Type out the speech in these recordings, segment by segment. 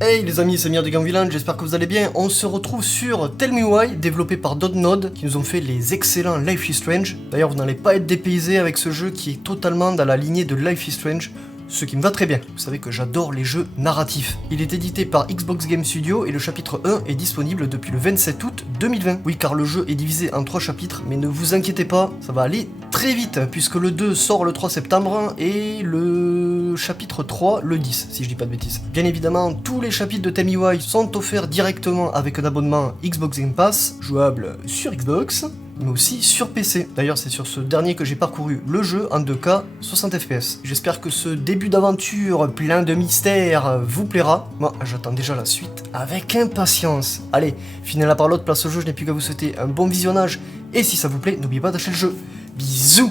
Hey les amis, c'est Mhyre de Gangvillain, j'espère que vous allez bien. On se retrouve sur Tell Me Why, développé par Dontnod, qui nous ont fait les excellents Life is Strange. D'ailleurs, vous n'allez pas être dépaysé avec ce jeu qui est totalement dans la lignée de Life is Strange, ce qui me va très bien. Vous savez que j'adore les jeux narratifs. Il est édité par Xbox Game Studio et le chapitre 1 est disponible depuis le 27 août 2020. Oui, car le jeu est divisé en 3 chapitres, mais ne vous inquiétez pas, ça va aller très vite, puisque le 2 sort le 3 septembre et le chapitre 3 le 10, si je dis pas de bêtises. Bien évidemment, tous les chapitres de Tell Me Why sont offerts directement avec un abonnement Xbox Game Pass, jouable sur Xbox, mais aussi sur PC. D'ailleurs, c'est sur ce dernier que j'ai parcouru le jeu en 2K 60 FPS. J'espère que ce début d'aventure plein de mystères vous plaira. Moi, j'attends déjà la suite avec impatience. Allez, finez la parlotte, place au jeu, je n'ai plus qu'à vous souhaiter un bon visionnage. Et si ça vous plaît, n'oubliez pas d'acheter le jeu. Bisous!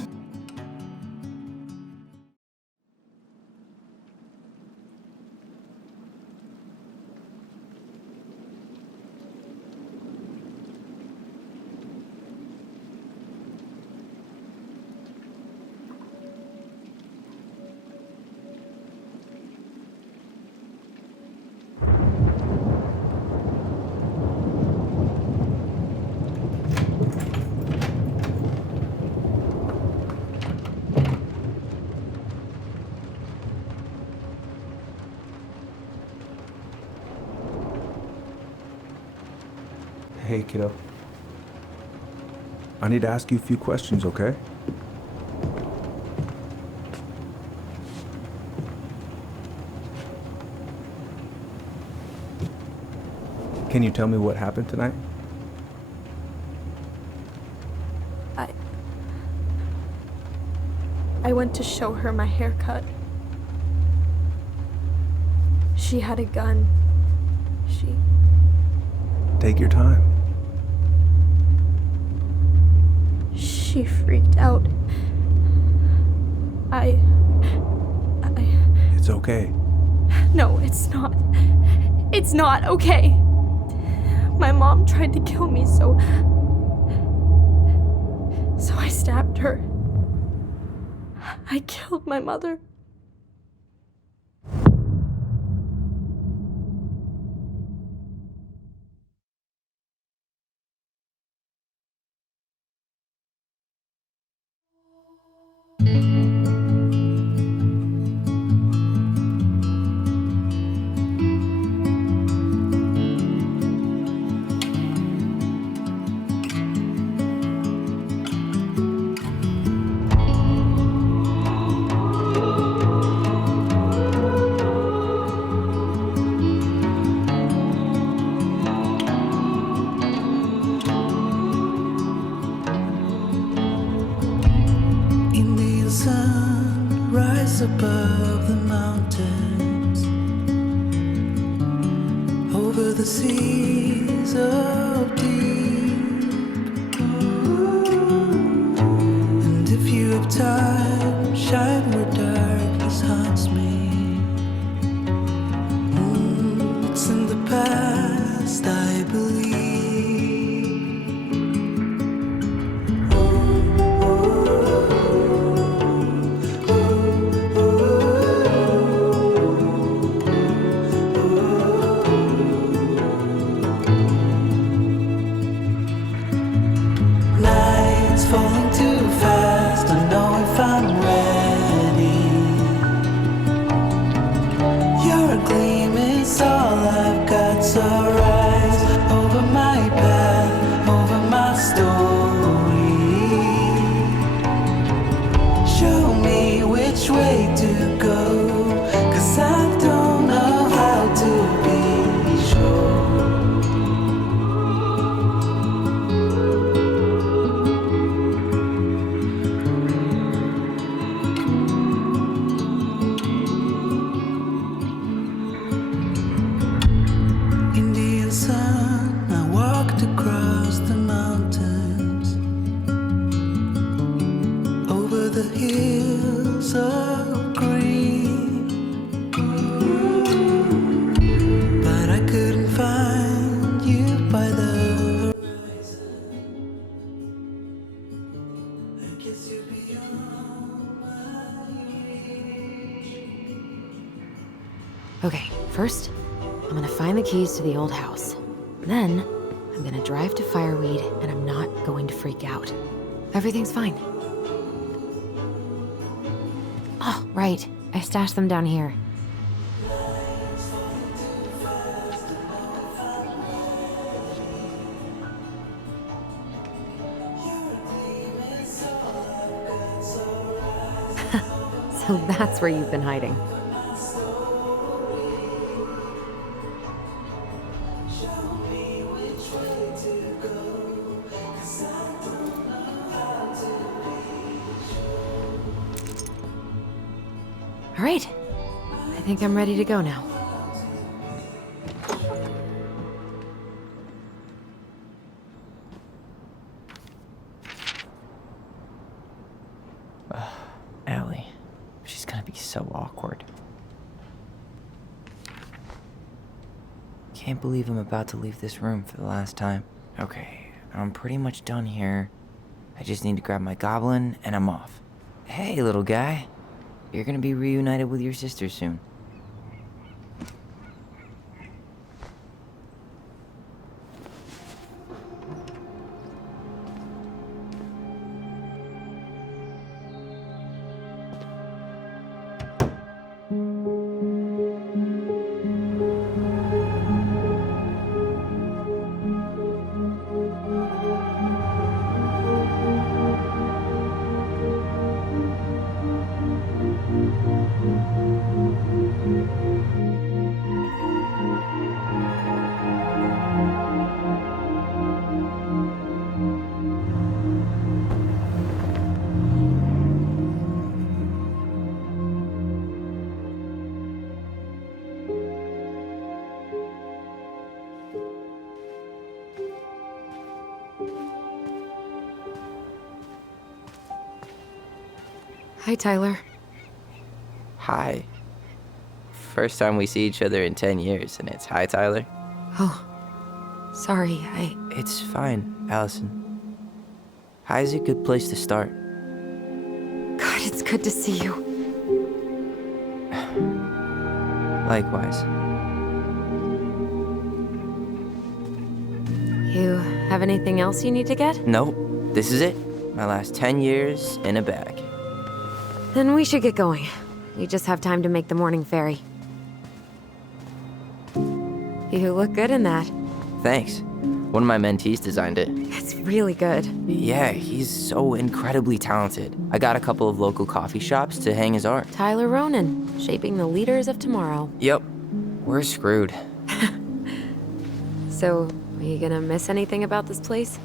Hey, kiddo. I need to ask you a few questions, okay? Can you tell me what happened tonight? I went to show her my haircut. She had a gun. Take your time. She freaked out. It's okay. No, it's not. It's not okay. My mom tried to kill me, so I stabbed her. I killed my mother. Above the mountains, over the seas of deep, and if you have time, shine where darkness haunts me. It's in the past, I believe. Falling too fast, I know if I'm ready. You're a gleam, it's all I've got, so rise over my path, over my story. Show me which way to go, 'cause I don't know how to be sure. Okay, first, I'm gonna find the keys to the old house. Then, I'm gonna drive to Fireweed, and I'm not going to freak out. Everything's fine. Oh, right. I stashed them down here. So that's where you've been hiding. All right. I think I'm ready to go now. Allie. She's gonna be so awkward. Can't believe I'm about to leave this room for the last time. Okay, I'm pretty much done here. I just need to grab my goblin and I'm off. Hey, little guy. You're gonna be reunited with your sister soon. Hi, Tyler. Hi. First time we see each other in 10 years, and it's hi, Tyler. Oh, sorry, It's fine, Allison. Hi's a good place to start. God, it's good to see you. Likewise. You have anything else you need to get? Nope, this is it. My last 10 years in a bag. Then we should get going. We just have time to make the morning ferry. You look good in that. Thanks. One of my mentees designed it. It's really good. Yeah, he's so incredibly talented. I got a couple of local coffee shops to hang his art. Tyler Ronan, shaping the leaders of tomorrow. Yep, we're screwed. So, are you gonna miss anything about this place?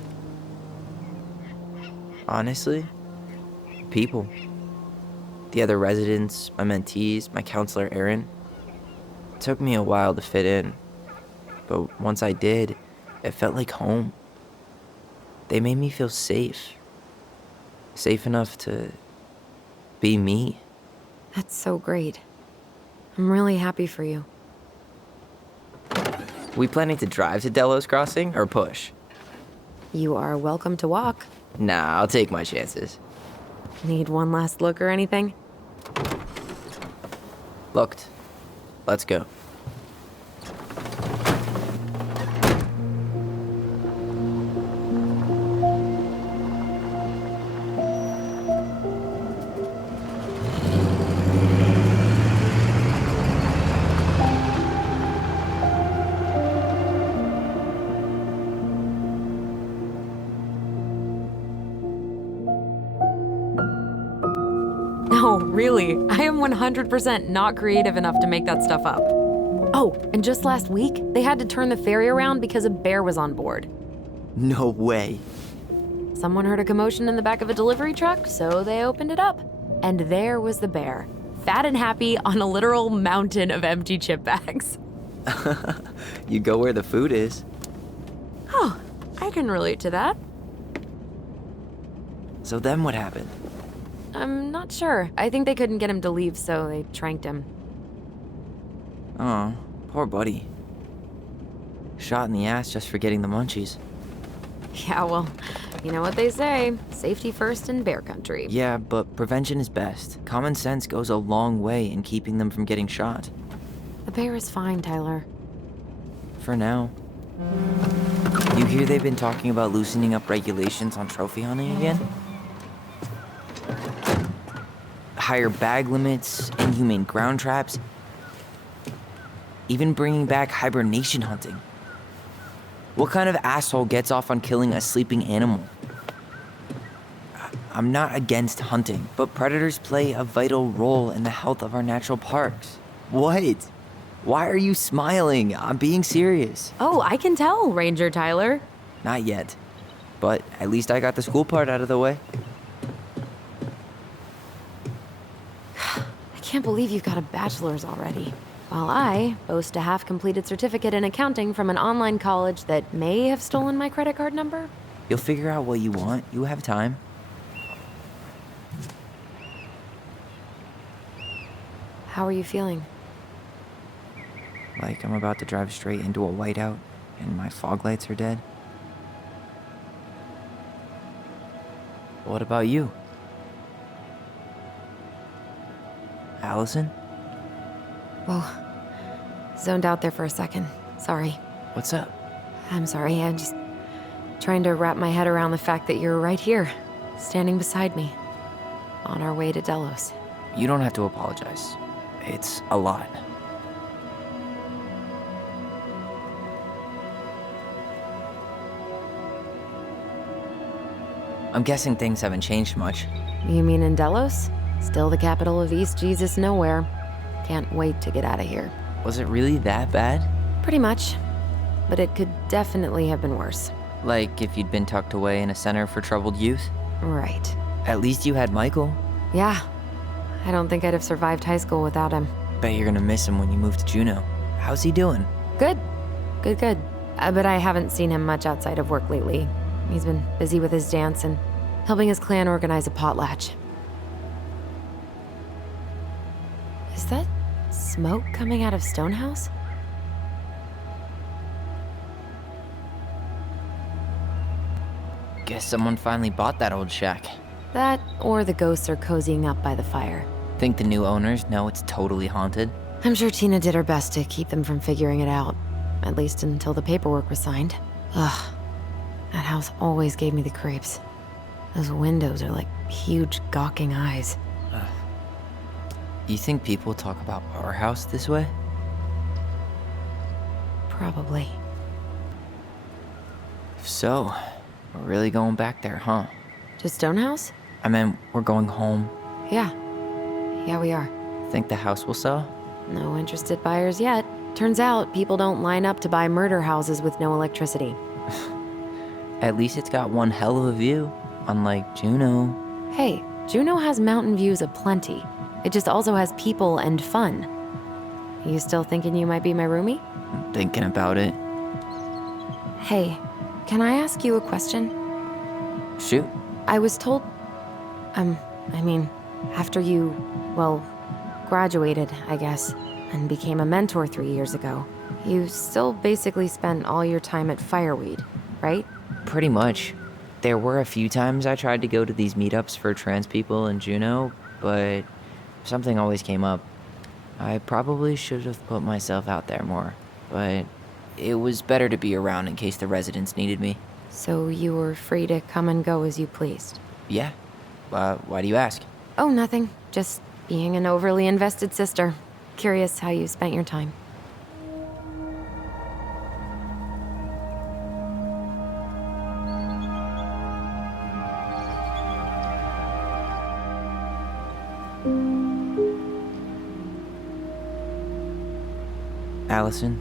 Honestly, people. The other residents, my mentees, my counselor Aaron. It took me a while to fit in, but once I did, it felt like home. They made me feel safe. Safe enough to be me. That's so great. I'm really happy for you. We planning to drive to Delos Crossing or push? You are welcome to walk. Nah, I'll take my chances. Need one last look or anything? Looked. Let's go. No, really. I am 100% not creative enough to make that stuff up. Oh, and just last week, they had to turn the ferry around because a bear was on board. No way. Someone heard a commotion in the back of a delivery truck, so they opened it up. And there was the bear, fat and happy on a literal mountain of empty chip bags. You go where the food is. Oh, I can relate to that. So then what happened? I'm not sure. I think they couldn't get him to leave, so they tranked him. Oh, poor buddy. Shot in the ass just for getting the munchies. Yeah, well, you know what they say. Safety first in bear country. Yeah, but prevention is best. Common sense goes a long way in keeping them from getting shot. The bear is fine, Tyler. for now. You hear they've been talking about loosening up regulations on trophy hunting again? Higher bag limits, inhumane ground traps, even bringing back hibernation hunting. What kind of asshole gets off on killing a sleeping animal? I'm not against hunting, but predators play a vital role in the health of our natural parks. What? Why are you smiling? I'm being serious. Oh, I can tell, Ranger Tyler. Not yet, but at least I got the school part out of the way. I can't believe you've got a bachelor's already. While I boast a half-completed certificate in accounting from an online college that may have stolen my credit card number. You'll figure out what you want. You have time. How are you feeling? Like I'm about to drive straight into a whiteout and my fog lights are dead. What about you? Allison? Whoa. Zoned out there for a second. Sorry. What's up? I'm sorry. I'm just trying to wrap my head around the fact that you're right here, standing beside me, on our way to Delos. You don't have to apologize. It's a lot. I'm guessing things haven't changed much. You mean in Delos? Still the capital of East Jesus Nowhere. Can't wait to get out of here. Was it really that bad? Pretty much. But it could definitely have been worse. Like if you'd been tucked away in a center for troubled youth? Right. At least you had Michael. Yeah. I don't think I'd have survived high school without him. Bet you're gonna miss him when you move to Juneau. How's he doing? Good. Good. But I haven't seen him much outside of work lately. He's been busy with his dance and helping his clan organize a potlatch. Is that smoke coming out of Stonehouse? Guess someone finally bought that old shack. That, or the ghosts are cozying up by the fire. Think the new owners know it's totally haunted? I'm sure Tina did her best to keep them from figuring it out. At least until the paperwork was signed. Ugh. That house always gave me the creeps. Those windows are like huge gawking eyes. You think people talk about our house this way? Probably. If so, we're really going back there, huh? To Stonehouse? I meant, we're going home. Yeah. Yeah, we are. Think the house will sell? No interested buyers yet. Turns out people don't line up to buy murder houses with no electricity. At least it's got one hell of a view, unlike Juneau. Hey, Juneau has mountain views aplenty. It just also has people and fun. You still thinking you might be my roomie? I'm thinking about it. Hey, can I ask you a question? Shoot. I was told... after you, graduated, I guess, and became a mentor 3 years ago, you still basically spent all your time at Fireweed, right? Pretty much. There were a few times I tried to go to these meetups for trans people in Juneau, but something always came up. I probably should have put myself out there more, but it was better to be around in case the residents needed me. So you were free to come and go as you pleased? Yeah. Why do you ask? Oh, nothing. Just being an overly invested sister. Curious how you spent your time. Allison,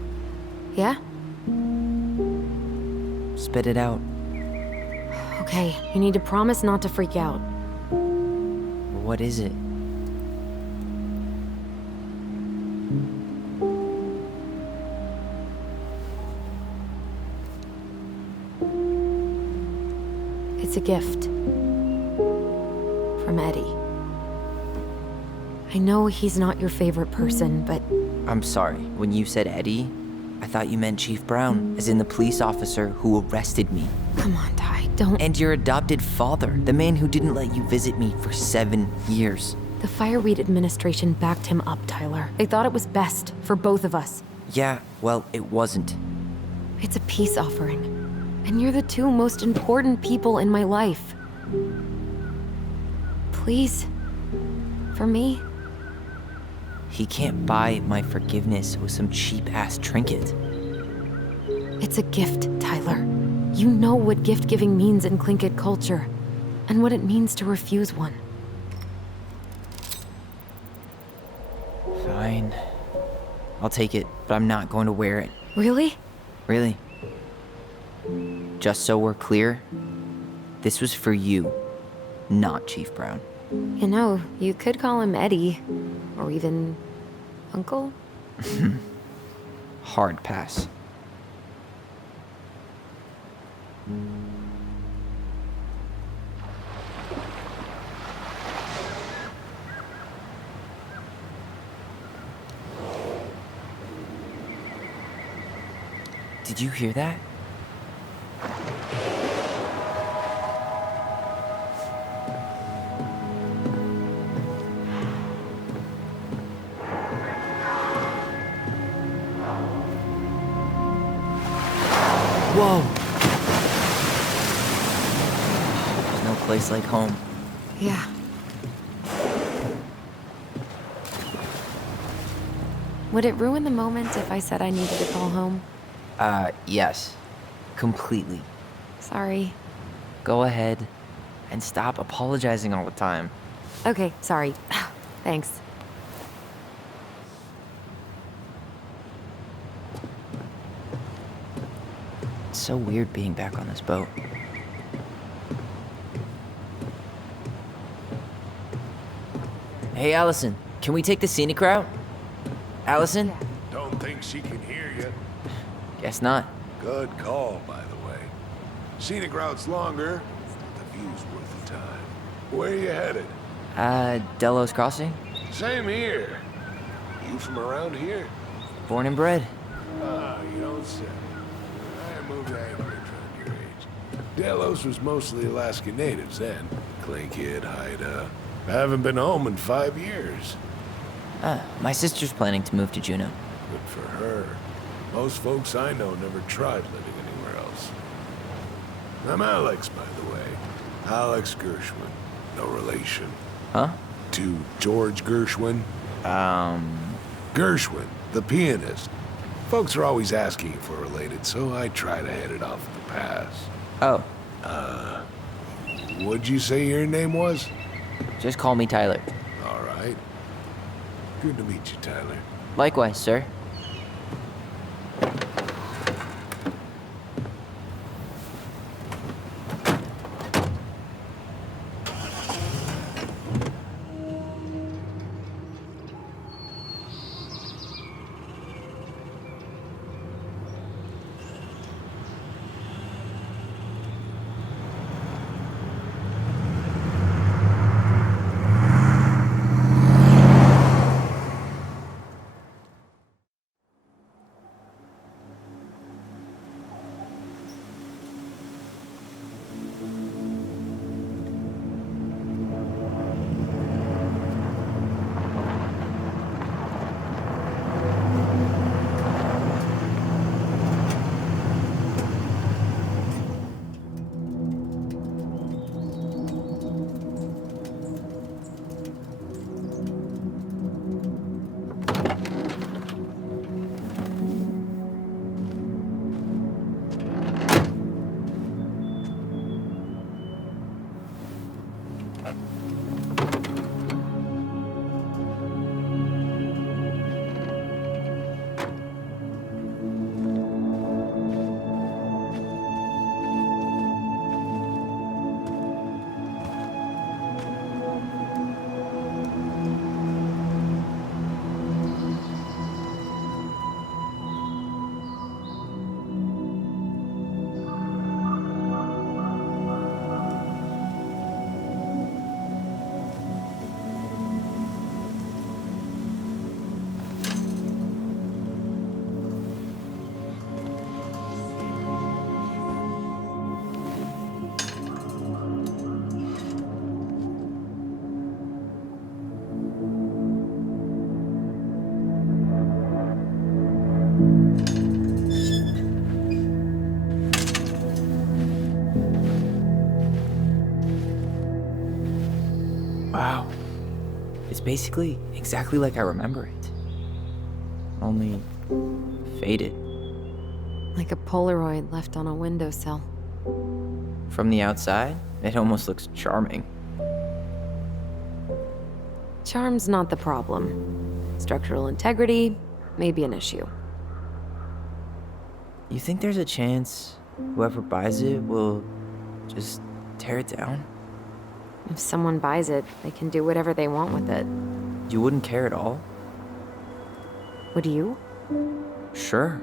Yeah? spit it out. Okay, you need to promise not to freak out. What is it? It's a gift. From Eddie. I know he's not your favorite person, but... I'm sorry. When you said Eddie, I thought you meant Chief Brown, as in the police officer who arrested me. Come on, Ty, don't... And your adopted father, the man who didn't let you visit me for 7 years. The Fireweed administration backed him up, Tyler. They thought it was best for both of us. Yeah, well, it wasn't. It's a peace offering. And you're the two most important people in my life. Please. For me. He can't buy my forgiveness with some cheap-ass trinket. It's a gift, Tyler. You know what gift-giving means in Tlingit culture, and what it means to refuse one. Fine. I'll take it, but I'm not going to wear it. Really? Really. Just so we're clear, this was for you, not Chief Brown. You know, you could call him Eddie, or even Uncle? Hard pass. Did you hear that? Whoa! There's no place like home. Yeah. Would it ruin the moment if I said I needed to call home? Yes. Completely. Sorry. Go ahead and stop apologizing all the time. Okay, sorry. Thanks. It's so weird being back on this boat. Hey, Allison, can we take the scenic route? Allison? Don't think she can hear you. Guess not. Good call, by the way. Scenic route's longer, but the view's worth the time. Where you headed? Delos Crossing? Same here. You from around here? Born and bred. Ah, you don't say. I moved to Anchorage around your age. Delos was mostly Alaska natives then. Tlingit, Haida. I haven't been home in 5 years. My sister's planning to move to Juneau. Good for her. Most folks I know never tried living anywhere else. I'm Alex, by the way. Alex Gershwin. No relation. Huh? To George Gershwin. Gershwin, the pianist. Folks are always asking if we're related, so I try to head it off at the pass. Oh, What'd you say your name was? just call me Tyler. All right. Good to meet you, Tyler. Likewise, sir. basically exactly like I remember it. Only faded. Like a Polaroid left on a windowsill. From the outside, it almost looks charming. Charm's not the problem. Structural integrity may be an issue. You think there's a chance whoever buys it will just tear it down? If someone buys it, they can do whatever they want with it. You wouldn't care at all? Would you? Sure.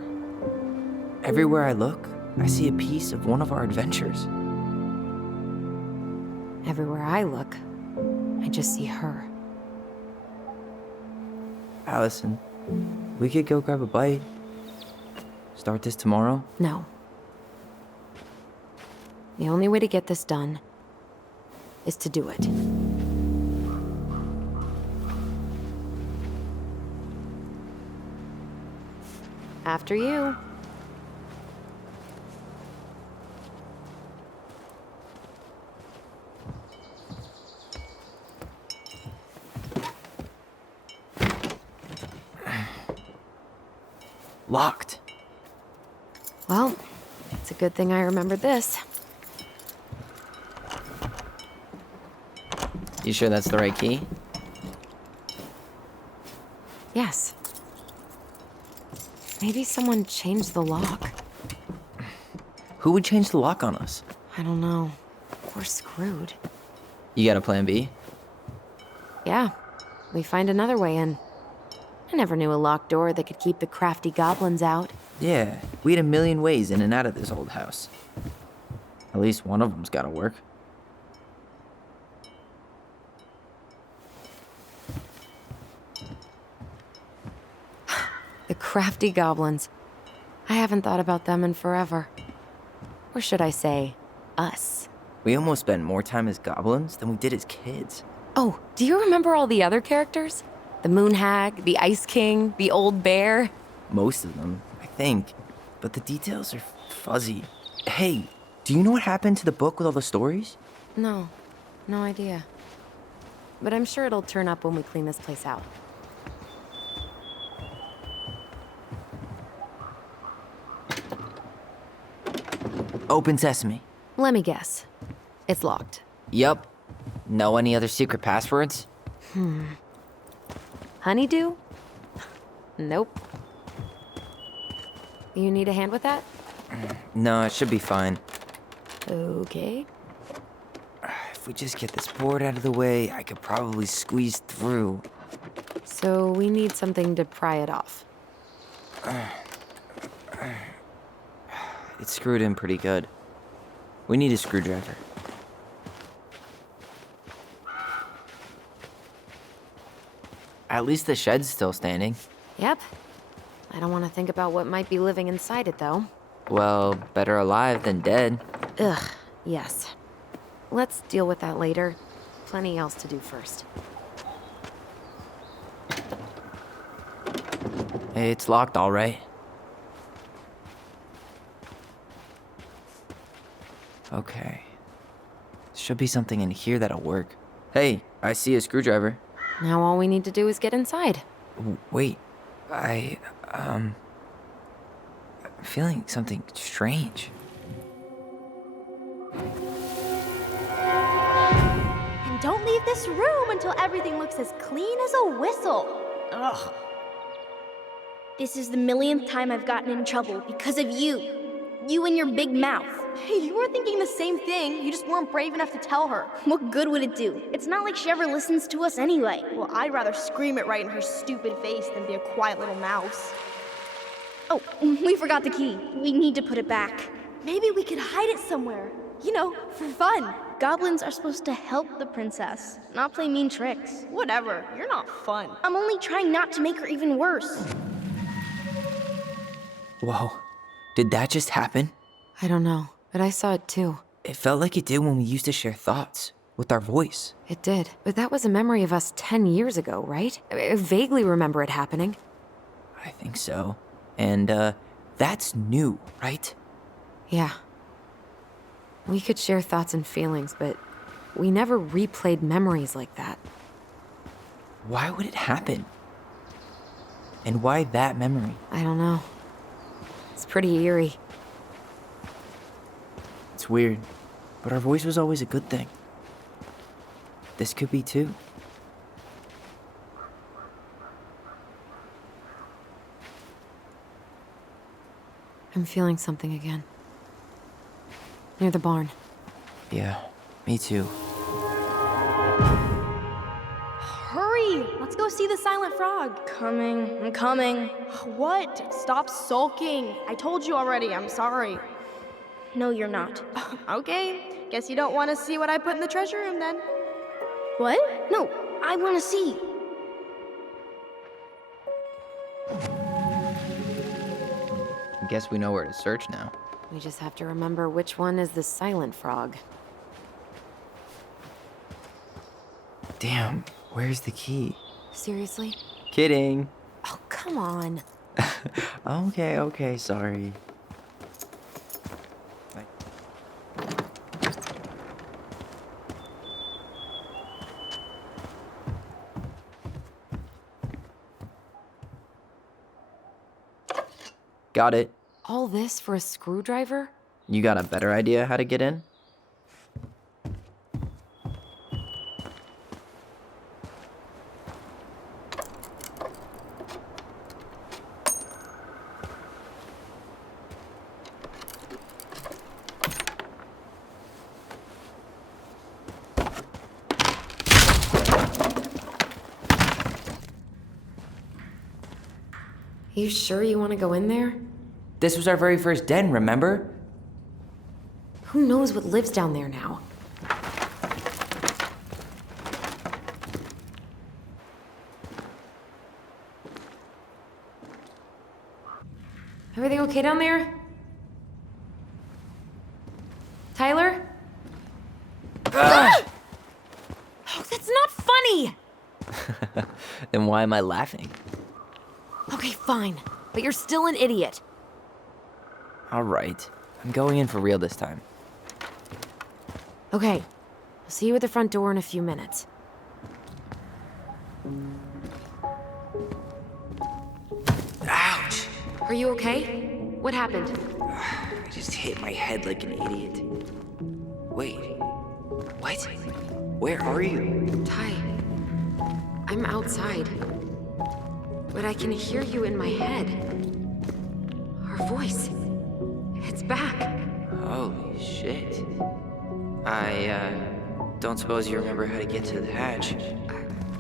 Everywhere I look, I see a piece of one of our adventures. Everywhere I look, I just see her. Allison, we could go grab a bite. Start this tomorrow? No. The only way to get this done is to do it. After you. Locked. Well, it's a good thing I remembered this. You sure that's the right key? Yes. Maybe someone changed the lock. Who would change the lock on us? I don't know. We're screwed. You got a plan B? Yeah, we find another way in. I never knew a locked door that could keep the crafty goblins out. Yeah, we had a million ways in and out of this old house. At least one of them's gotta work. The crafty goblins. I haven't thought about them in forever. Or should I say, us. We almost spent more time as goblins than we did as kids. Oh, do you remember all the other characters? The Moon Hag, the Ice King, the Old Bear? Most of them, I think. But the details are fuzzy. Hey, do you know what happened to the book with all the stories? No idea. But I'm sure it'll turn up when we clean this place out. Open sesame. Let me guess. It's locked. Yup. Know any other secret passwords? Honeydew? Nope. You need a hand with that? No, it should be fine. Okay. If we just get this board out of the way, I could probably squeeze through. So we need something to pry it off. It's screwed in pretty good. We need a screwdriver. At least the shed's still standing. Yep. I don't want to think about what might be living inside it, though. Well, better alive than dead. Ugh, yes. Let's deal with that later. Plenty else to do first. It's locked, all right. Okay. Should be something in here that'll work. Hey, I see a screwdriver. Now all we need to do is get inside. Wait, I'm feeling something strange. And don't leave this room until everything looks as clean as a whistle. Ugh. This is the millionth time I've gotten in trouble because of you. You and your big mouth. You were thinking the same thing, you just weren't brave enough to tell her. What good would it do? It's not like she ever listens to us anyway. Well, I'd rather scream it right in her stupid face than be a quiet little mouse. Oh, we forgot the key. We need to put it back. Maybe we could hide it somewhere. You know, for fun. Goblins are supposed to help the princess, not play mean tricks. Whatever, you're not fun. I'm only trying not to make her even worse. Whoa, did that just happen? I don't know, but I saw it too. It felt like it did when we used to share thoughts with our voice. It did, but that was a memory of us 10 years ago, right? I vaguely remember it happening. I think so. And, that's new, right? Yeah. We could share thoughts and feelings, but we never replayed memories like that. Why would it happen? And why that memory? I don't know. It's pretty eerie. It's weird, but our voice was always a good thing. This could be too. I'm feeling something again. Near the barn. Yeah, me too. Hurry! Let's go see the silent frog. I'm coming. What? Stop sulking. I told you already, I'm sorry. No, you're not. Okay, guess you don't want to see what I put in the treasure room then. What? No, I want to see. I guess we know where to search now. We just have to remember which one is the silent frog. Damn, where's the key? Seriously? Kidding. Oh, come on. Okay, sorry. Got it. All this for a screwdriver? You got a better idea how to get in? You sure you want to go in there? This was our very first den, remember? Who knows what lives down there now? Everything okay down there? Tyler? Oh, that's not funny! Then why am I laughing? Okay, fine. But you're still an idiot. All right. I'm going in for real this time. Okay. I'll see you at the front door in a few minutes. Ouch! Are you okay? What happened? I just hit my head like an idiot. Wait. What? Where are you? Ty. I'm outside. But I can hear you in my head. Our voice. It's back. Holy shit. I don't suppose you remember how to get to the hatch.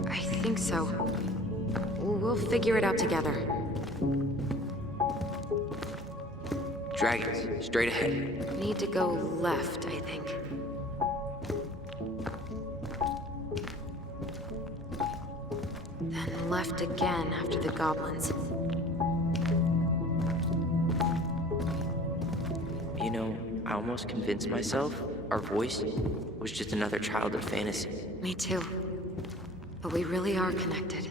I think so. We'll figure it out together. Dragons, straight ahead. Need to go left, I think. Then left again after the goblins. You know, I almost convinced myself our voice was just another childhood fantasy. Me too. But we really are connected.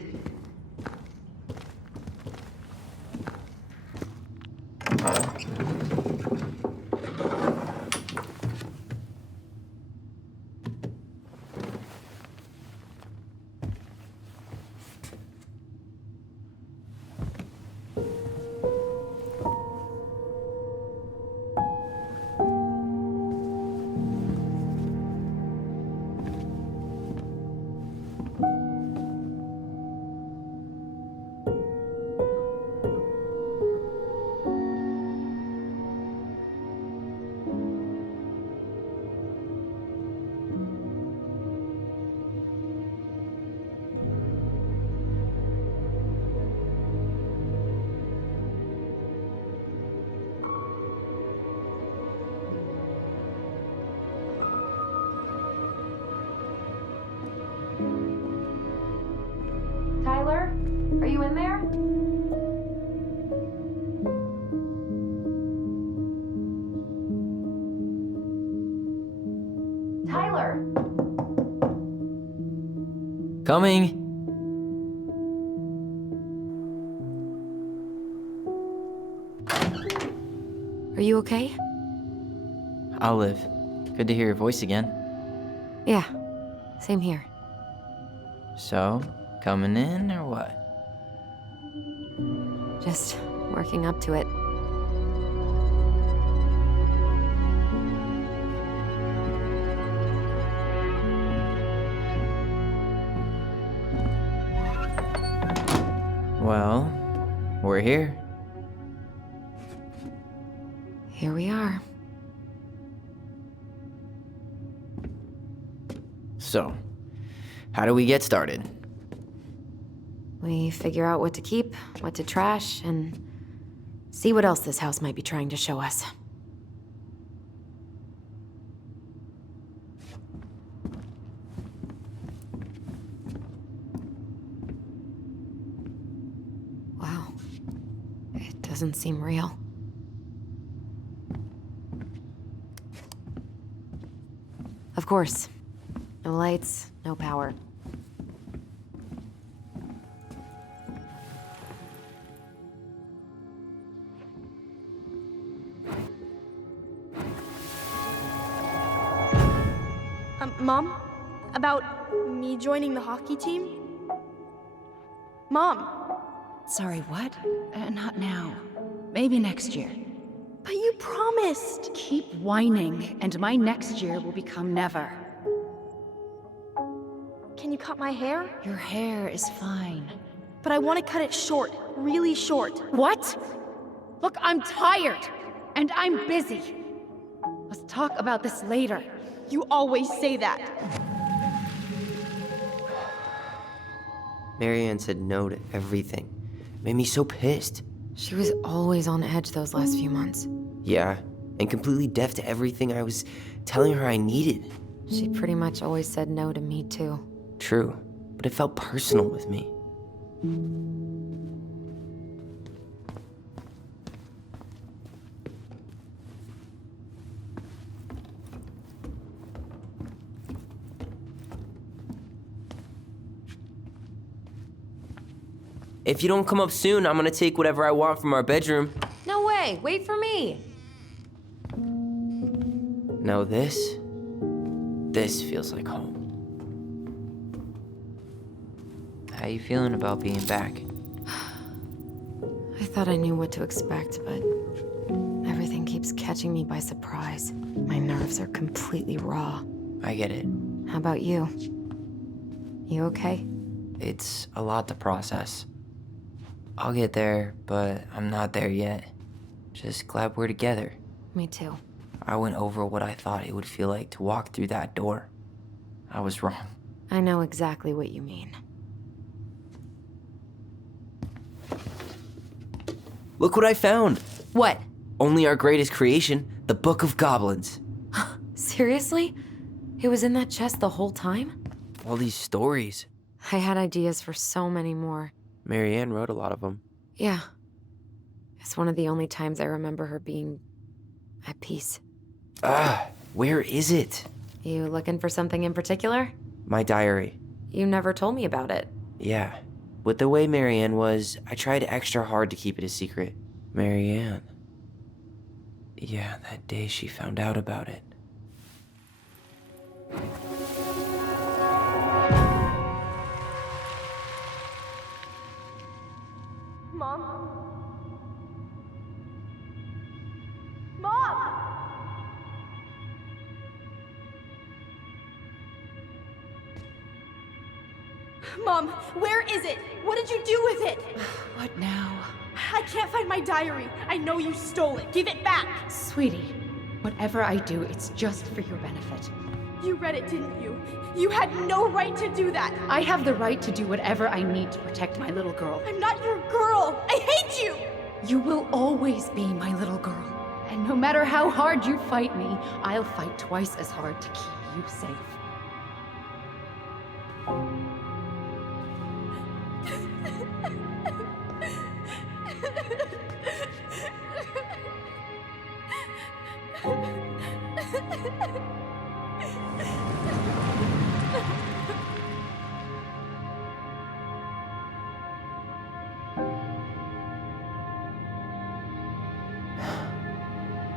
Tyler, are you in there? Tyler! Coming! Are you okay? I'll live. Good to hear your voice again. Yeah, same here. So, Coming in or what? Just working up to it. Well, we're here. Here we are. So, how do we get started? We figure out what to keep, what to trash, and see what else this house might be trying to show us. Wow. It doesn't seem real. Of course. No lights, no power. Mom? About me joining the hockey team? Mom! Sorry, what? Not now. Maybe next year. But you promised! Keep whining, and my next year will become never. Can you cut my hair? Your hair is fine. But I want to cut it short. Really short. What? Look, I'm tired, and I'm busy. Let's talk about this later. You always say that. Marianne said no to everything. Made me so pissed. She was always on edge those last few months. Yeah, and completely deaf to everything I was telling her I needed. She pretty much always said no to me, too. True, but it felt personal with me. If you don't come up soon, I'm gonna take whatever I want from our bedroom. No way! Wait for me! No, this feels like home. How you feeling about being back? I thought I knew what to expect, but everything keeps catching me by surprise. My nerves are completely raw. I get it. How about you? You okay? It's a lot to process. I'll get there, but I'm not there yet. Just glad we're together. Me too. I went over what I thought it would feel like to walk through that door. I was wrong. I know exactly what you mean. Look what I found! What? Only our greatest creation, the Book of Goblins. Seriously? It was in that chest the whole time? All these stories. I had ideas for so many more. Marianne wrote a lot of them. Yeah. It's one of the only times I remember her being at peace. Where is it? You looking for something in particular? My diary. You never told me about it. Yeah. With the way Marianne was, I tried extra hard to keep it a secret. Marianne. Yeah, that day she found out about it. Mom? Mom! Mom, where is it? What did you do with it? What now? I can't find my diary. I know you stole it. Give it back. Sweetie, whatever I do, it's just for your benefit. You read it, didn't you? You had no right to do that. I have the right to do whatever I need to protect my little girl. I'm not your girl. I hate you. You will always be my little girl. And no matter how hard you fight me, I'll fight twice as hard to keep you safe.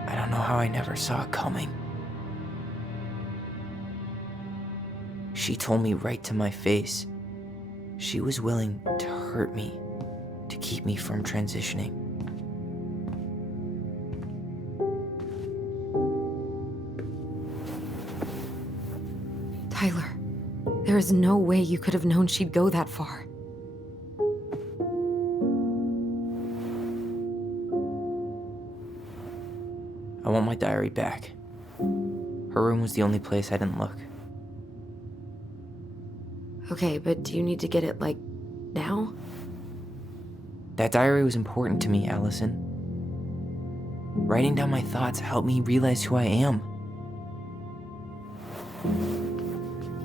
I don't know how I never saw it coming. She told me right to my face. She was willing to hurt me to keep me from transitioning. Tyler, there is no way you could have known she'd go that far. I want my diary back. Her room was the only place I didn't look. Okay, but do you need to get it, like, now? That diary was important to me, Allison. Writing down my thoughts helped me realize who I am.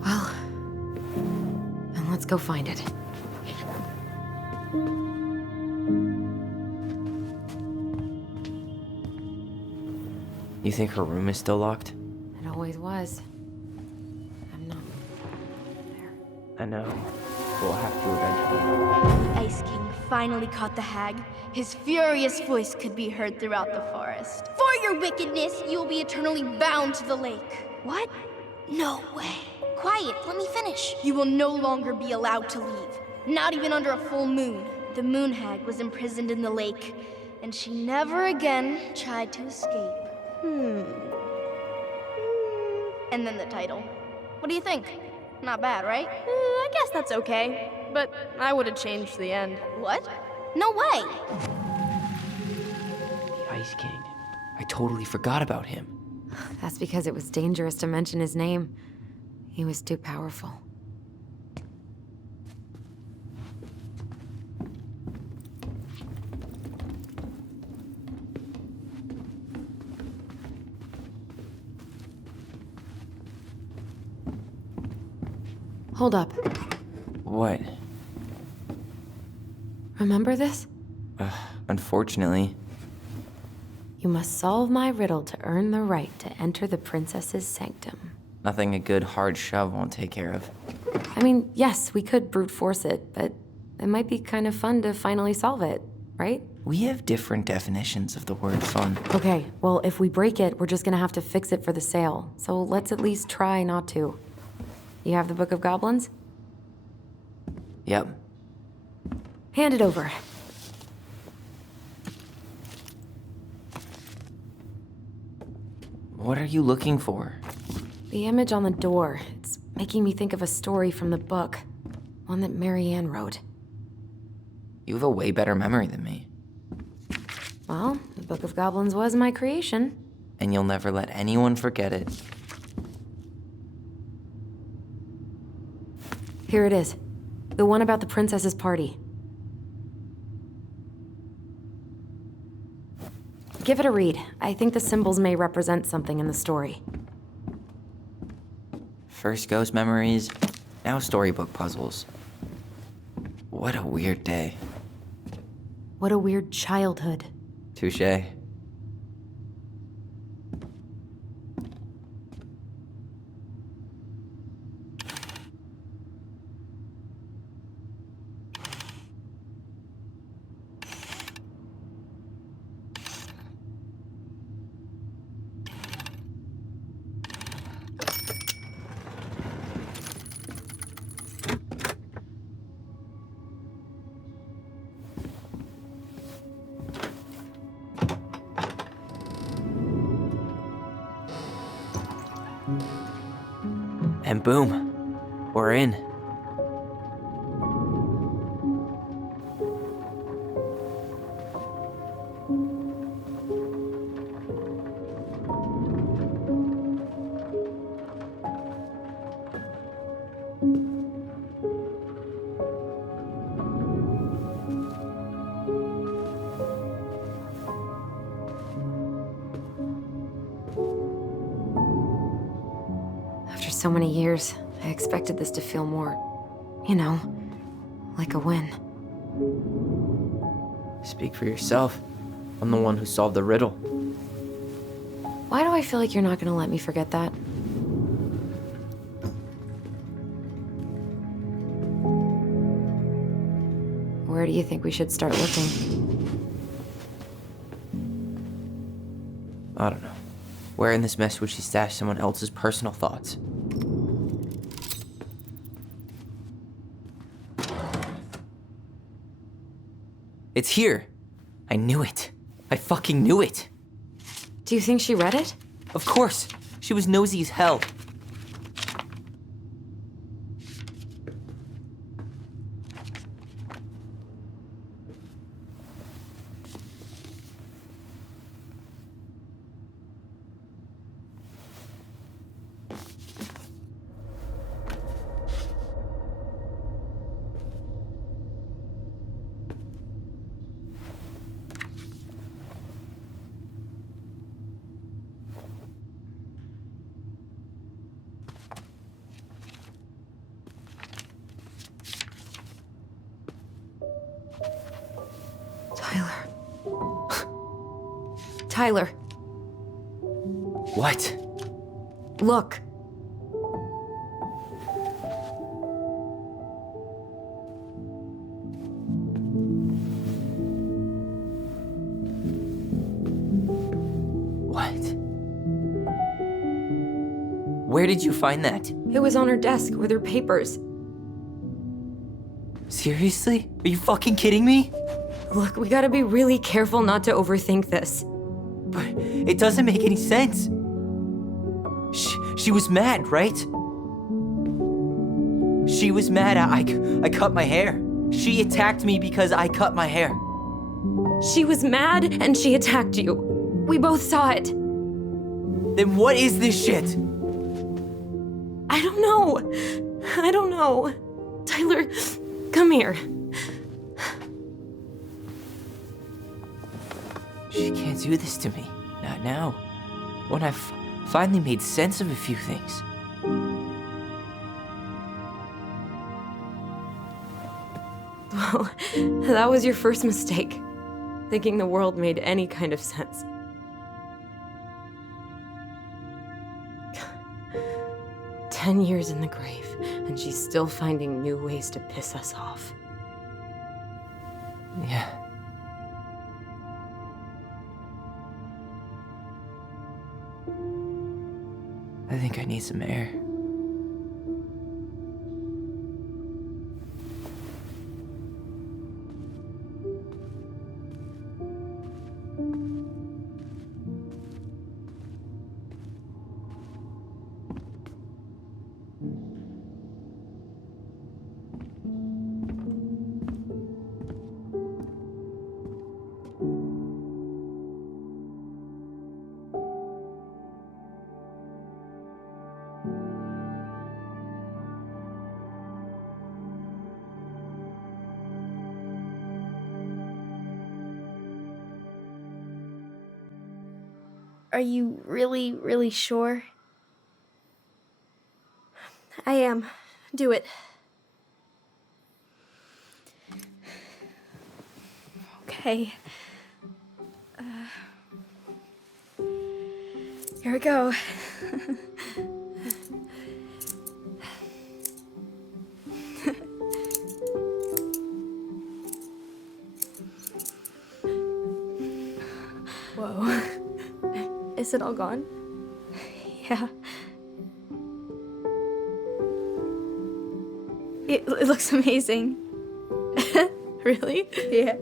Well, then let's go find it. You think her room is still locked? It always was. I'm not there. I know. We'll have to eventually. The Ice King finally caught the hag. His furious voice could be heard throughout the forest. For your wickedness, you will be eternally bound to the lake. What? No way. Quiet, let me finish. You will no longer be allowed to leave. Not even under a full moon. The moon hag was imprisoned in the lake, and she never again tried to escape. And then the title. What do you think? Not bad, right? I guess that's okay, but I would have changed the end. What? No way! The Ice King. I totally forgot about him. That's because it was dangerous to mention his name. He was too powerful. Hold up. What? Remember this? Unfortunately. You must solve my riddle to earn the right to enter the princess's sanctum. Nothing a good hard shove won't take care of. I mean, yes, we could brute force it, but it might be kind of fun to finally solve it, right? We have different definitions of the word fun. Okay, well, if we break it, we're just gonna have to fix it for the sale. So let's at least try not to. You have the Book of Goblins? Yep. Hand it over. What are you looking for? The image on the door. It's making me think of a story from the book. One that Marianne wrote. You have a way better memory than me. Well, the Book of Goblins was my creation. And you'll never let anyone forget it. Here it is. The one about the princess's party. Give it a read. I think the symbols may represent something in the story. First ghost memories, now storybook puzzles. What a weird day. What a weird childhood. Touché. And boom, we're in. So many years, I expected this to feel more, you know, like a win. Speak for yourself. I'm the one who solved the riddle. Why do I feel like you're not gonna let me forget that? Where do you think we should start looking? I don't know. Where in this mess would she stash someone else's personal thoughts? It's here. I knew it. I fucking knew it. Do you think she read it? Of course. She was nosy as hell. Tyler. What? Look. What? Where did you find that? It was on her desk with her papers. Seriously? Are you fucking kidding me? Look, we gotta be really careful not to overthink this. But it doesn't make any sense. She was mad, right? She was mad I cut my hair. She attacked me because I cut my hair. She was mad and she attacked you. We both saw it. Then what is this shit? I don't know. Tyler, come here. She can't do this to me. Not now. When I've finally made sense of a few things. Well, that was your first mistake. Thinking the world made any kind of sense. "10 years in the grave, and she's still finding new ways to piss us off." Yeah. I think I need some air. Are you really, really sure? I am. Do it. Okay. Here we go. Whoa. Is it all gone? Yeah. It looks amazing. Really? Yeah.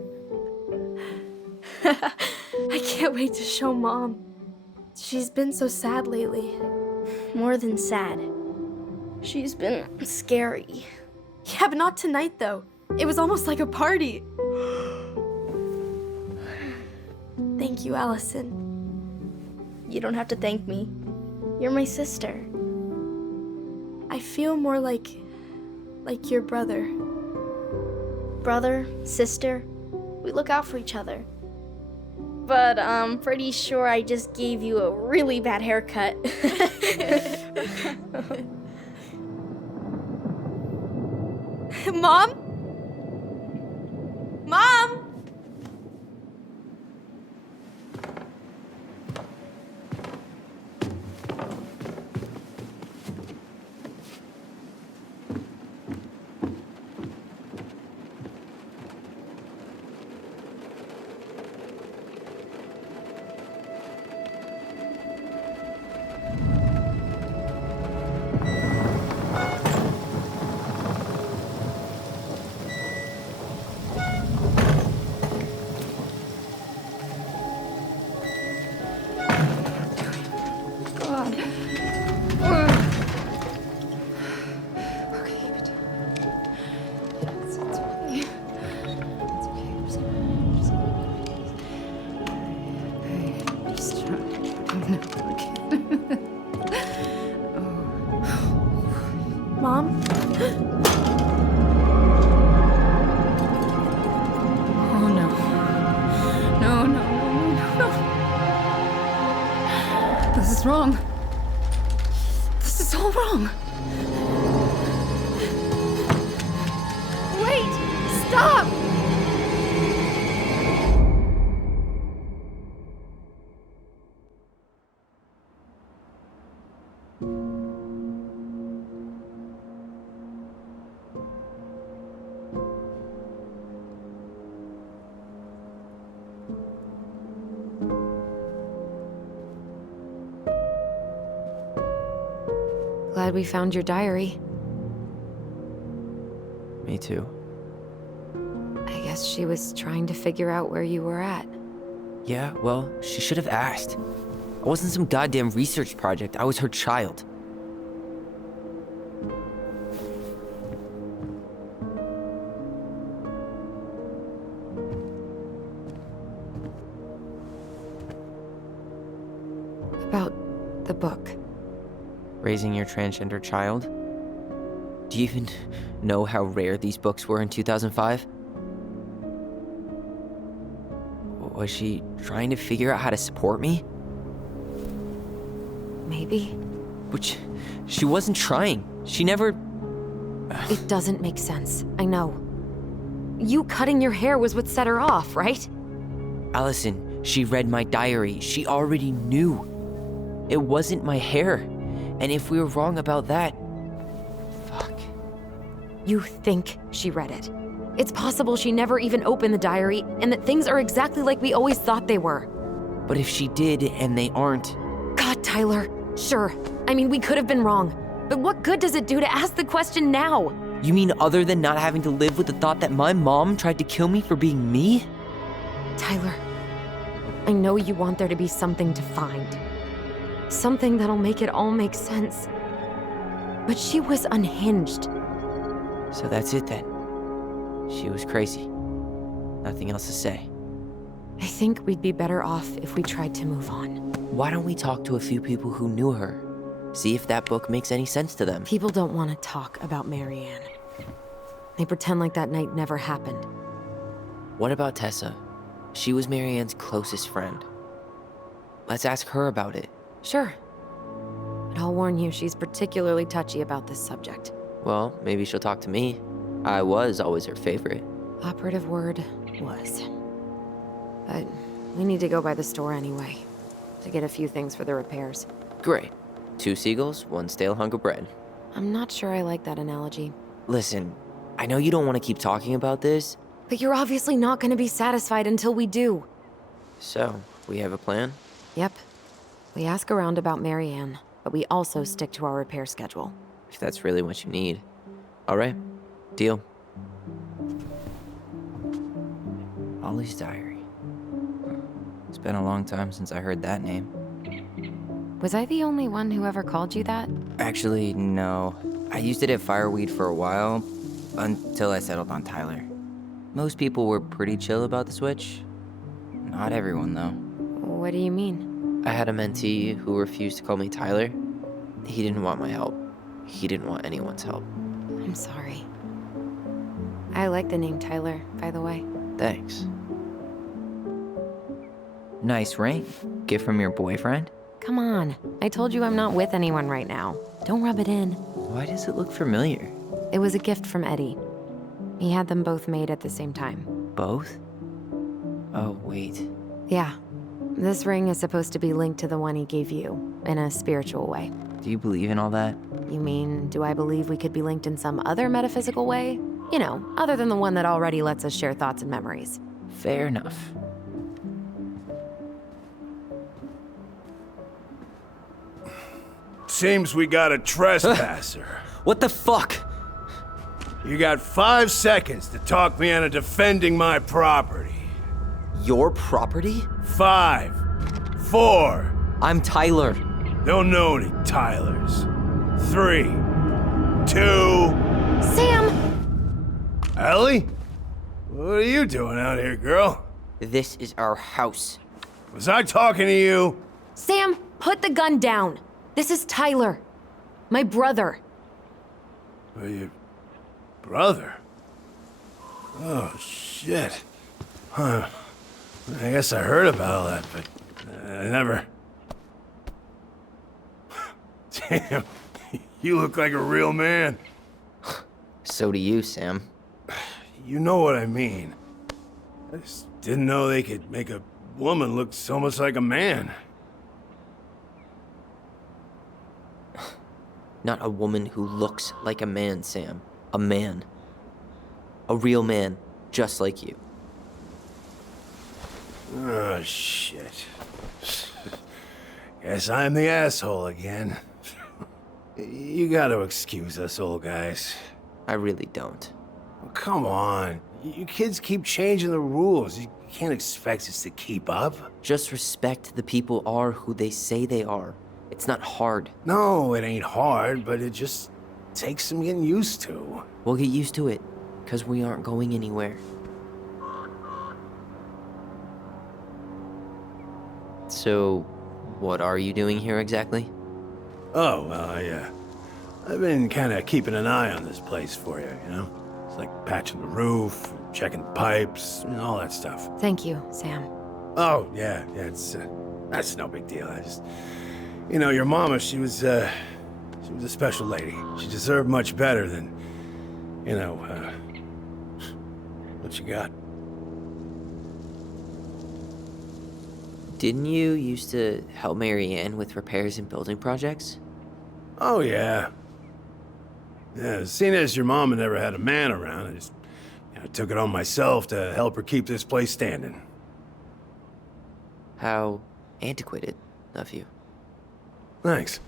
I can't wait to show Mom. She's been so sad lately. More than sad. She's been scary. Yeah, but not tonight, though. It was almost like a party. Thank you, Allison. You don't have to thank me. You're my sister. I feel more like your brother. Brother, sister, we look out for each other. But I'm pretty sure I just gave you a really bad haircut. Mom? Mom? never again. Mom? Oh no. No, no, no, no, no. This is wrong. This is all wrong. Wait! Stop! Glad we found your diary. Me too. I guess she was trying to figure out where you were at. Yeah, well, she should have asked. I wasn't some goddamn research project. I was her child. About the book. Raising your transgender child? Do you even know how rare these books were in 2005? Was she trying to figure out how to support me? Maybe. Which, she wasn't trying. She never... It doesn't make sense. I know. You cutting your hair was what set her off, right? Allison, she read my diary. She already knew. It wasn't my hair. And if we were wrong about that... Fuck. You think she read it. It's possible she never even opened the diary, and that things are exactly like we always thought they were. But if she did, and they aren't... God, Tyler. Sure. I mean, we could have been wrong. But what good does it do to ask the question now? You mean other than not having to live with the thought that my mom tried to kill me for being me? Tyler, I know you want there to be something to find. Something that'll make it all make sense. But she was unhinged. So that's it then. She was crazy. Nothing else to say. I think we'd be better off if we tried to move on. Why don't we talk to a few people who knew her? See if that book makes any sense to them. People don't want to talk about Marianne. They pretend like that night never happened. What about Tessa? She was Marianne's closest friend. Let's ask her about it. Sure. But I'll warn you, she's particularly touchy about this subject. Well, maybe she'll talk to me. I was always her favorite. Operative word, was. But we need to go by the store anyway, to get a few things for the repairs. Great. 2 seagulls, 1 stale hunk of bread. I'm not sure I like that analogy. Listen, I know you don't want to keep talking about this. But you're obviously not going to be satisfied until we do. So, we have a plan? Yep. We ask around about Marianne, but we also stick to our repair schedule. If that's really what you need. All right. Deal. Ollie's diary. It's been a long time since I heard that name. Was I the only one who ever called you that? Actually, no. I used it at Fireweed for a while, until I settled on Tyler. Most people were pretty chill about the switch. Not everyone, though. What do you mean? I had a mentee who refused to call me Tyler. He didn't want my help. He didn't want anyone's help. I'm sorry. I like the name Tyler, by the way. Thanks. Nice ring. Gift from your boyfriend? Come on. I told you I'm not with anyone right now. Don't rub it in. Why does it look familiar? It was a gift from Eddie. He had them both made at the same time. Both? Oh, wait. Yeah. This ring is supposed to be linked to the one he gave you, in a spiritual way. Do you believe in all that? You mean, do I believe we could be linked in some other metaphysical way? You know, other than the one that already lets us share thoughts and memories. Fair enough. Seems we got a trespasser. What the fuck? You got 5 seconds to talk me into defending my property. Your property? 5, 4. I'm Tyler. Don't know any Tylers. 3, 2. Sam! Ellie? What are you doing out here, girl? This is our house. Was I talking to you? Sam, Put the gun down. This is Tyler. My brother. Are you... brother? Oh, shit. Huh. I guess I heard about all that, but I never... Damn, you look like a real man. So do you, Sam. You know what I mean. I just didn't know they could make a woman look so much like a man. Not a woman who looks like a man, Sam. A man. A real man, just like you. Oh, shit. Guess I'm the asshole again. You gotta excuse us old guys. I really don't. Come on. You kids keep changing the rules. You can't expect us to keep up. Just respect the people are who they say they are. It's not hard. No, it ain't hard, but it just takes some getting used to. We'll get used to it, because we aren't going anywhere. So, what are you doing here exactly? Oh, well, I've been kind of keeping an eye on this place for you, you know? It's like patching the roof, checking pipes, and all that stuff. Thank you, Sam. Oh, yeah, it's, that's no big deal. I just, you know, your mama, she was a special lady. She deserved much better than, you know, what you got. Didn't you used to help Mary Ann with repairs and building projects? Oh, yeah. Yeah, seeing as your mama never had a man around, I just took it on myself to help her keep this place standing. How antiquated of you. Thanks.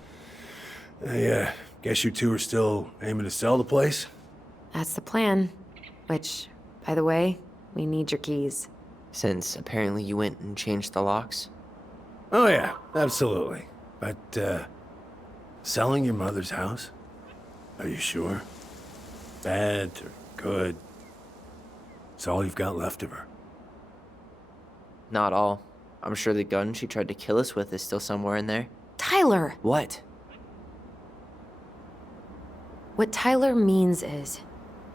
I guess you two are still aiming to sell the place? That's the plan. Which, by the way, we need your keys. Since apparently you went and changed the locks? Oh yeah, absolutely. But, selling your mother's house? Are you sure? Bad or good? It's all you've got left of her. Not all. I'm sure the gun she tried to kill us with is still somewhere in there. Tyler! What? What Tyler means is,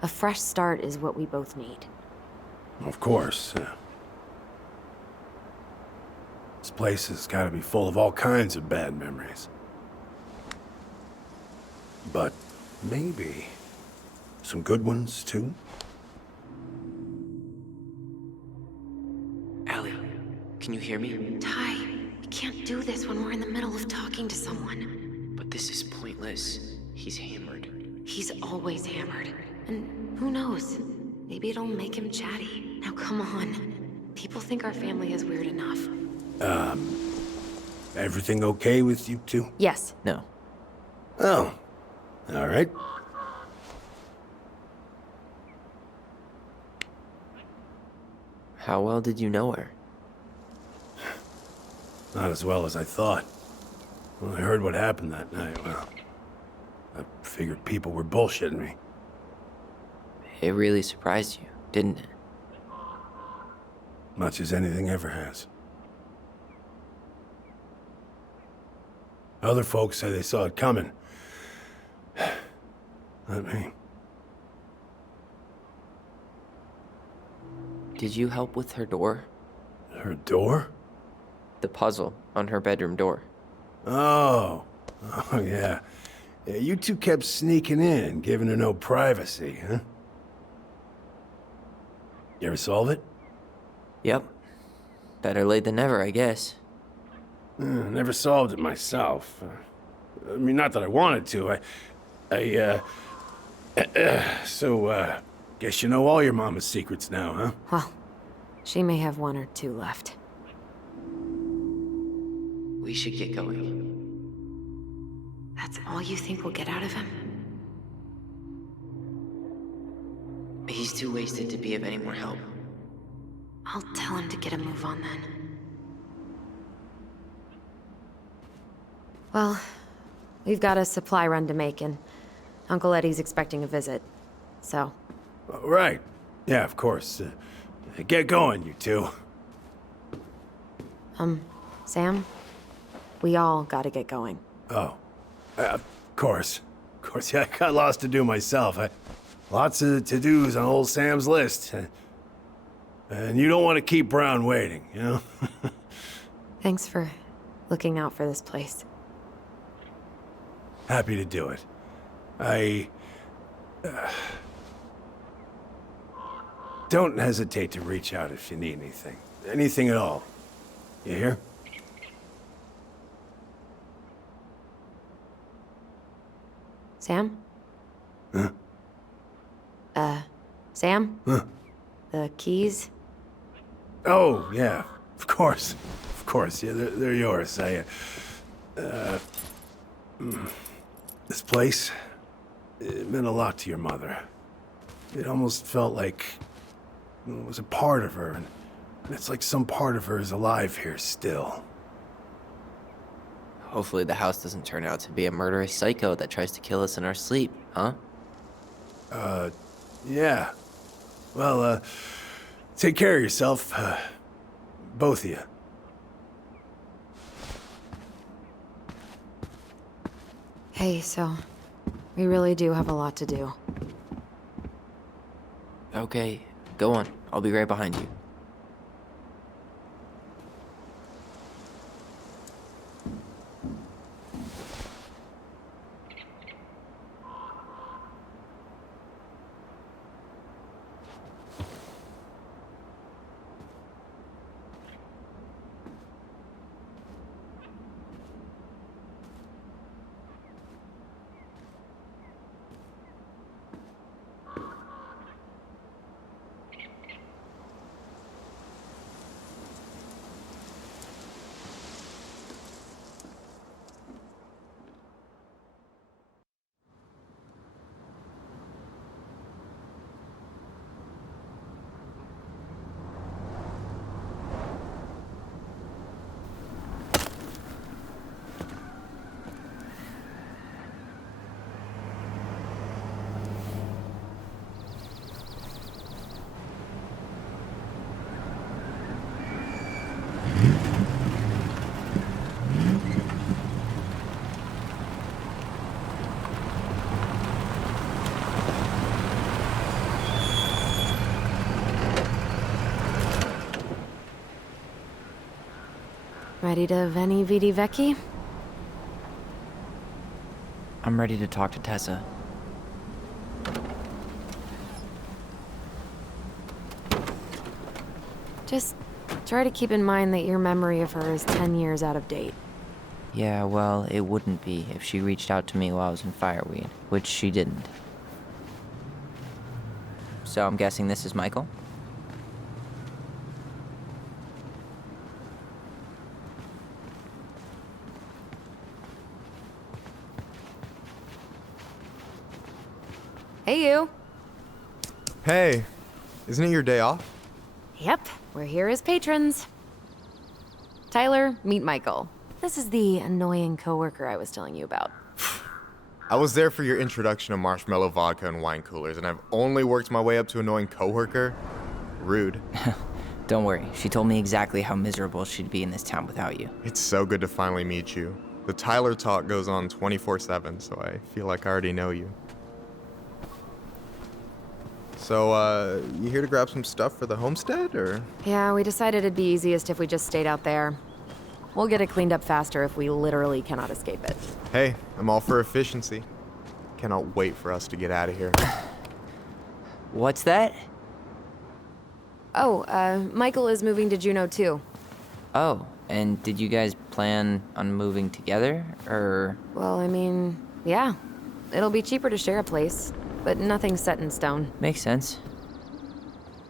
a fresh start is what we both need. Of course. This place has got to be full of all kinds of bad memories. But maybe some good ones, too? Allie, can you hear me? Ty, we can't do this when we're in the middle of talking to someone. But this is pointless. He's hammered. He's always hammered. And who knows? Maybe it'll make him chatty. Now come on. People think our family is weird enough. Everything okay with you two? Yes. No. Oh. All right. How well did you know her? Not as well as I thought. When I heard what happened that night, well, I figured people were bullshitting me. It really surprised you, didn't it? Much as anything ever has. Other folks say they saw it coming. Not me. Did you help with her door? Her door? The puzzle on her bedroom door. Oh. Oh, yeah. Yeah, you two kept sneaking in, giving her no privacy, huh? You ever solve it? Yep. Better late than never, I guess. Never solved it myself. I mean, not that I wanted to. So, guess you know all your mama's secrets now, huh? Well, she may have one or two left. We should get going. That's all you think we'll get out of him? He's too wasted to be of any more help. I'll tell him to get a move on then. Well, we've got a supply run to make, and Uncle Eddie's expecting a visit. So. Right. Yeah, of course. Get going, you two. Sam? We all gotta get going. Oh, of course. Of course, yeah, I got lots to do myself. Lots of to-dos on old Sam's list. And you don't want to keep Brown waiting, you know? Thanks for looking out for this place. Happy to do it. Don't hesitate to reach out if you need anything. Anything at all. You hear? Sam? Huh? Sam? Huh? The keys? Oh, yeah. Of course. Of course. Yeah, they're yours. This place, it meant a lot to your mother. It almost felt like it was a part of her, and it's like some part of her is alive here still. Hopefully the house doesn't turn out to be a murderous psycho that tries to kill us in our sleep, huh? Yeah. Well, take care of yourself, both of you. Hey, so we really do have a lot to do. Okay, go on. I'll be right behind you. Ready to veni vidi vecchi? I'm ready to talk to Tessa. Just try to keep in mind that your memory of her is 10 years out of date. Yeah, well, it wouldn't be if she reached out to me while I was in Fireweed, which she didn't. So I'm guessing this is Michael? Hey, you. Hey, isn't it your day off? Yep, we're here as patrons. Tyler, meet Michael. This is the annoying coworker I was telling you about. I was there for your introduction to marshmallow vodka and wine coolers, and I've only worked my way up to annoying coworker. Rude. Don't worry, she told me exactly how miserable she'd be in this town without you. It's so good to finally meet you. The Tyler talk goes on 24/7, so I feel like I already know you. So, you here to grab some stuff for the homestead, or? Yeah, we decided it'd be easiest if we just stayed out there. We'll get it cleaned up faster if we literally cannot escape it. Hey, I'm all for efficiency. Cannot wait for us to get out of here. What's that? Oh, Michael is moving to Juneau too. Oh, and did you guys plan on moving together, or? Well, I mean, yeah. It'll be cheaper to share a place, but nothing's set in stone. Makes sense.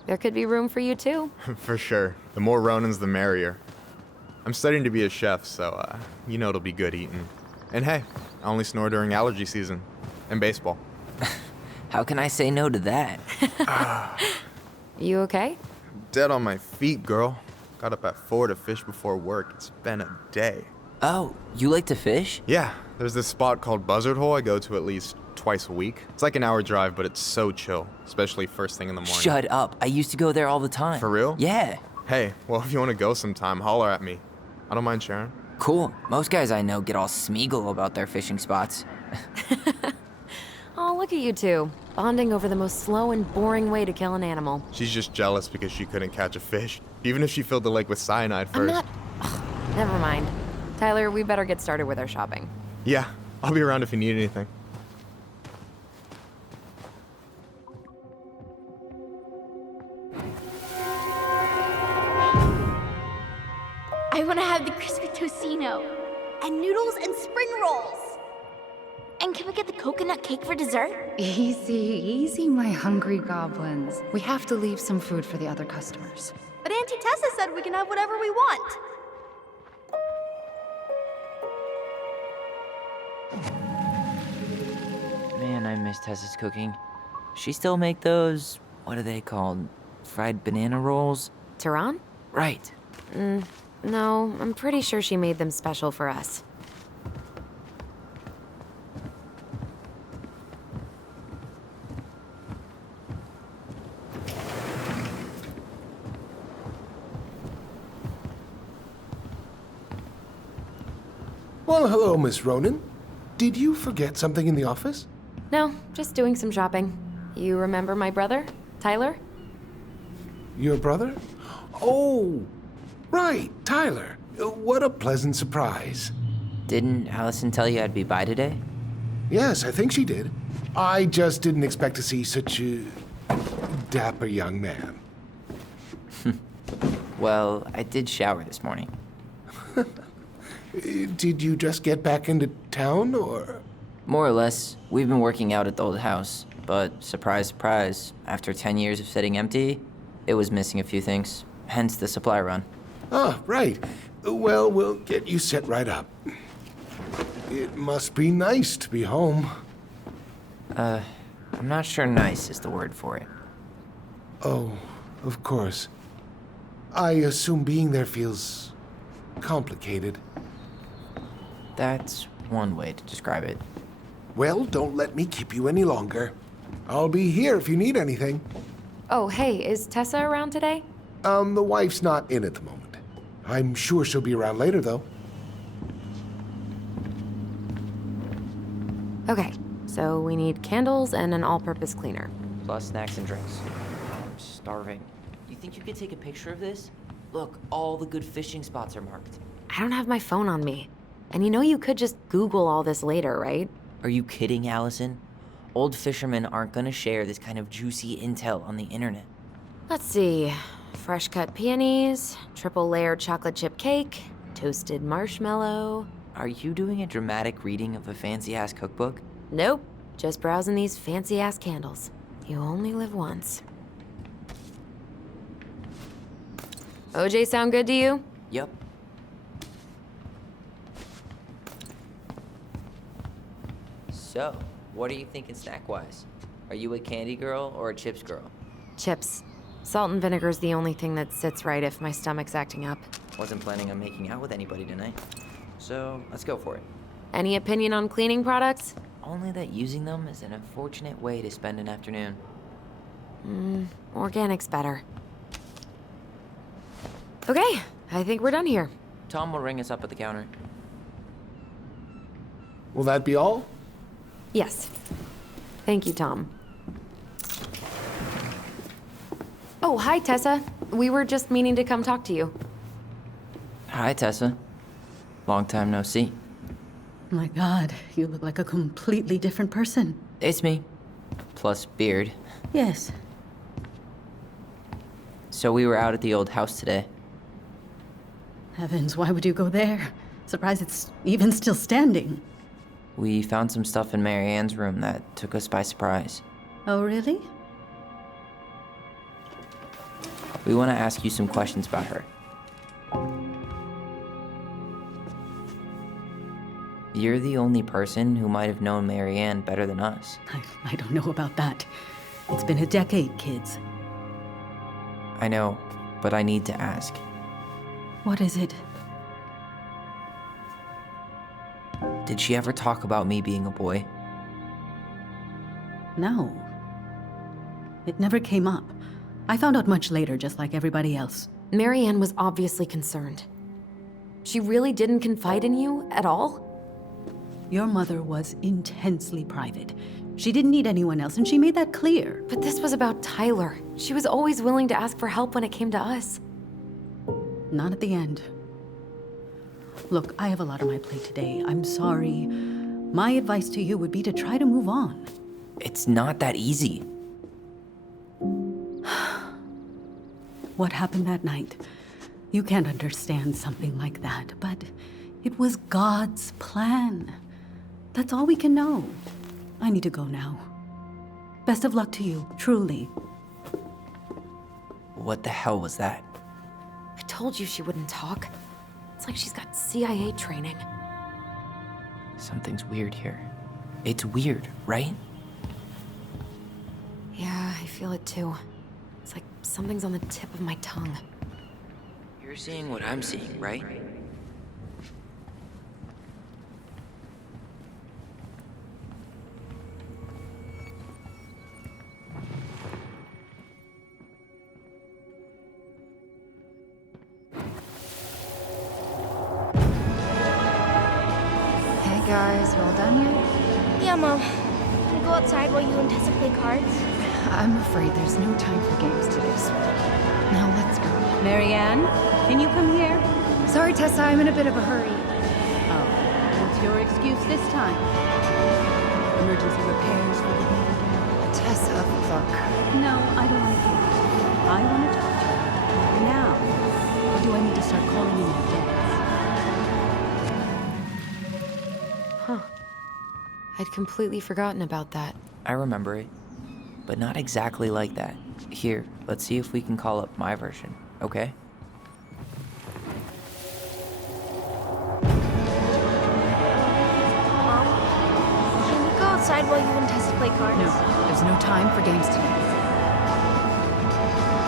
There could be room for you too. For sure. The more Ronins, the merrier. I'm studying to be a chef, so, you know it'll be good eating. And hey, I only snore during allergy season. And baseball. How can I say no to that? You okay? Dead on my feet, girl. Got up at 4 to fish before work. It's been a day. Oh, you like to fish? Yeah, there's this spot called Buzzard Hole I go to at least twice a week. It's like an hour drive, but it's so chill, especially first thing in the morning. Shut up. I used to go there all the time. For real? Yeah. Hey, well, if you want to go sometime, holler at me. I don't mind sharing. Cool. Most guys I know get all Smeagol about their fishing spots. Oh, look at you two, bonding over the most slow and boring way to kill an animal. She's just jealous because she couldn't catch a fish, even if she filled the lake with cyanide I'm first. not... Ugh, never mind. Tyler, we better get started with our shopping. Yeah, I'll be around if you need anything. I want to have the crispy tocino, and noodles and spring rolls. And can we get the coconut cake for dessert? Easy, easy, my hungry goblins. We have to leave some food for the other customers. But Auntie Tessa said we can have whatever we want. Man, I miss Tessa's cooking. She still make those, what are they called? Fried banana rolls? Tehran? Right. No, I'm pretty sure she made them special for us. Well, hello, Miss Ronan. Did you forget something in the office? No, just doing some shopping. You remember my brother, Tyler? Your brother? Oh, right, Tyler. What a pleasant surprise. Didn't Allison tell you I'd be by today? Yes, I think she did. I just didn't expect to see such a dapper young man. Well, I did shower this morning. Did you just get back into town, or? More or less. We've been working out at the old house, but surprise, surprise, after 10 years of sitting empty, it was missing a few things, hence the supply run. Ah, right. Well, we'll get you set right up. It must be nice to be home. I'm not sure nice is the word for it. Oh, of course. I assume being there feels complicated. That's one way to describe it. Well, don't let me keep you any longer. I'll be here if you need anything. Oh, hey, is Tessa around today? The wife's not in at the moment. I'm sure she'll be around later, though. Okay, so we need candles and an all-purpose cleaner. Plus snacks and drinks. I'm starving. You think you could take a picture of this? Look, all the good fishing spots are marked. I don't have my phone on me. And you know you could just Google all this later, right? Are you kidding, Allison? Old fishermen aren't gonna share this kind of juicy intel on the internet. Let's see. Fresh cut peonies, triple layered chocolate chip cake, toasted marshmallow. Are you doing a dramatic reading of a fancy-ass cookbook? Nope, just browsing these fancy-ass candles. You only live once. OJ sound good to you? Yup. So, what are you thinking snack-wise? Are you a candy girl or a chips girl? Chips. Salt and vinegar's the only thing that sits right if my stomach's acting up. Wasn't planning on making out with anybody tonight. So, let's go for it. Any opinion on cleaning products? Only that using them is an unfortunate way to spend an afternoon. Organic's better. Okay, I think we're done here. Tom will ring us up at the counter. Will that be all? Yes. Thank you, Tom. Oh, hi, Tessa. We were just meaning to come talk to you. Hi, Tessa. Long time no see. My God, you look like a completely different person. It's me. Plus beard. Yes. So we were out at the old house today. Heavens, why would you go there? Surprised it's even still standing. We found some stuff in Mary Ann's room that took us by surprise. Oh, really? We want to ask you some questions about her. You're the only person who might have known Mary Ann better than us. I don't know about that. It's been a decade, kids. I know, but I need to ask. What is it? Did she ever talk about me being a boy? No. It never came up. I found out much later, just like everybody else. Mary Ann was obviously concerned. She really didn't confide in you at all? Your mother was intensely private. She didn't need anyone else, and she made that clear. But this was about Tyler. She was always willing to ask for help when it came to us. Not at the end. Look, I have a lot on my plate today. I'm sorry. My advice to you would be to try to move on. It's not that easy. What happened that night? You can't understand something like that, but it was God's plan. That's all we can know. I need to go now. Best of luck to you, truly. What the hell was that? I told you she wouldn't talk. It's like she's got CIA training. Something's weird here. It's weird, right? Yeah, I feel it too. It's like something's on the tip of my tongue. You're seeing what I'm seeing, right? Hey guys, you all done yet? Yeah, Mom. Can we go outside while you and Tessa play cards? I'm afraid there's no time for games today, sweetie. Now let's go. Marianne, can you come here? Sorry, Tessa, I'm in a bit of a hurry. Oh, what's your excuse this time? Emergency repairs for the baby? Tessa, look. No, I don't want to hear it. I want to talk to you. Now. Or do I need to start calling in your debts? Huh. I'd completely forgotten about that. I remember it, but not exactly like that. Here, let's see if we can call up my version, okay? Mom, can we go outside while you and Tessa play cards? No, there's no time for games today.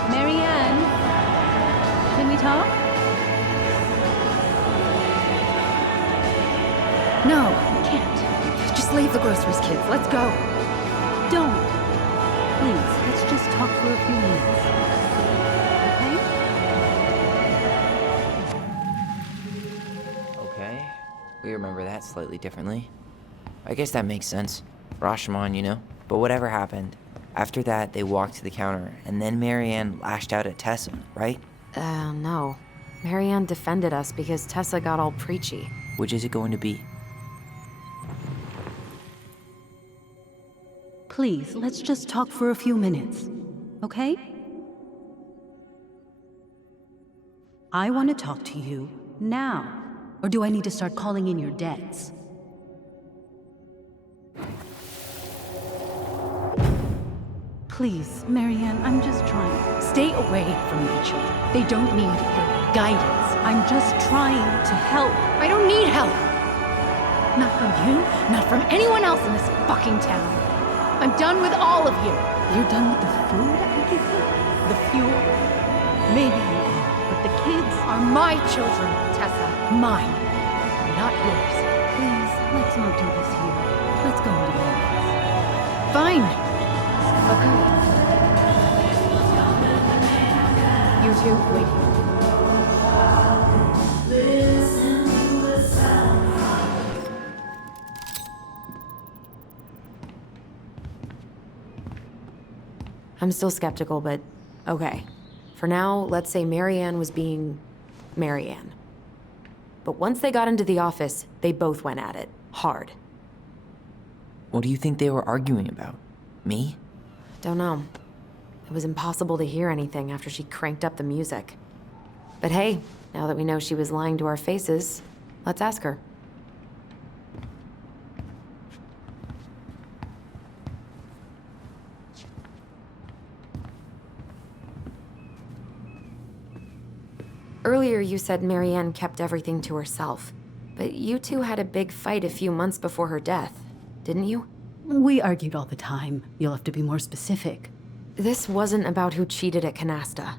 Marianne, can we talk? No, we can't. Just leave the groceries, kids. Let's go. Don't. Please, let's just talk for a few minutes. Okay? Okay, we remember that slightly differently. I guess that makes sense. Rashomon, you know? But whatever happened, after that they walked to the counter, and then Marianne lashed out at Tessa, right? No. Marianne defended us because Tessa got all preachy. Which is it going to be? Please, let's just talk for a few minutes. Okay? I want to talk to you now. Or do I need to start calling in your debts? Please, Marianne, I'm just trying. Stay away from my children. They don't need your guidance. I'm just trying to help. I don't need help. Not from you, not from anyone else in this fucking town. I'm done with all of you. You're done with the food I give you? The fuel? Maybe you are, but the kids Are my children, Tessa. Mine, not yours. Please, let's not do this here. Let's go into the office. Fine. Okay. You two, wait here. I'm still skeptical, but okay. For now, let's say Marianne was being Marianne. But once they got into the office, they both went at it. Hard. What do you think they were arguing about? Me? Don't know. It was impossible to hear anything after she cranked up the music. But hey, now that we know she was lying to our faces, let's ask her. Earlier you said Marianne kept everything to herself, but you two had a big fight a few months before her death, didn't you? We argued all the time. You'll have to be more specific. This wasn't about who cheated at Canasta.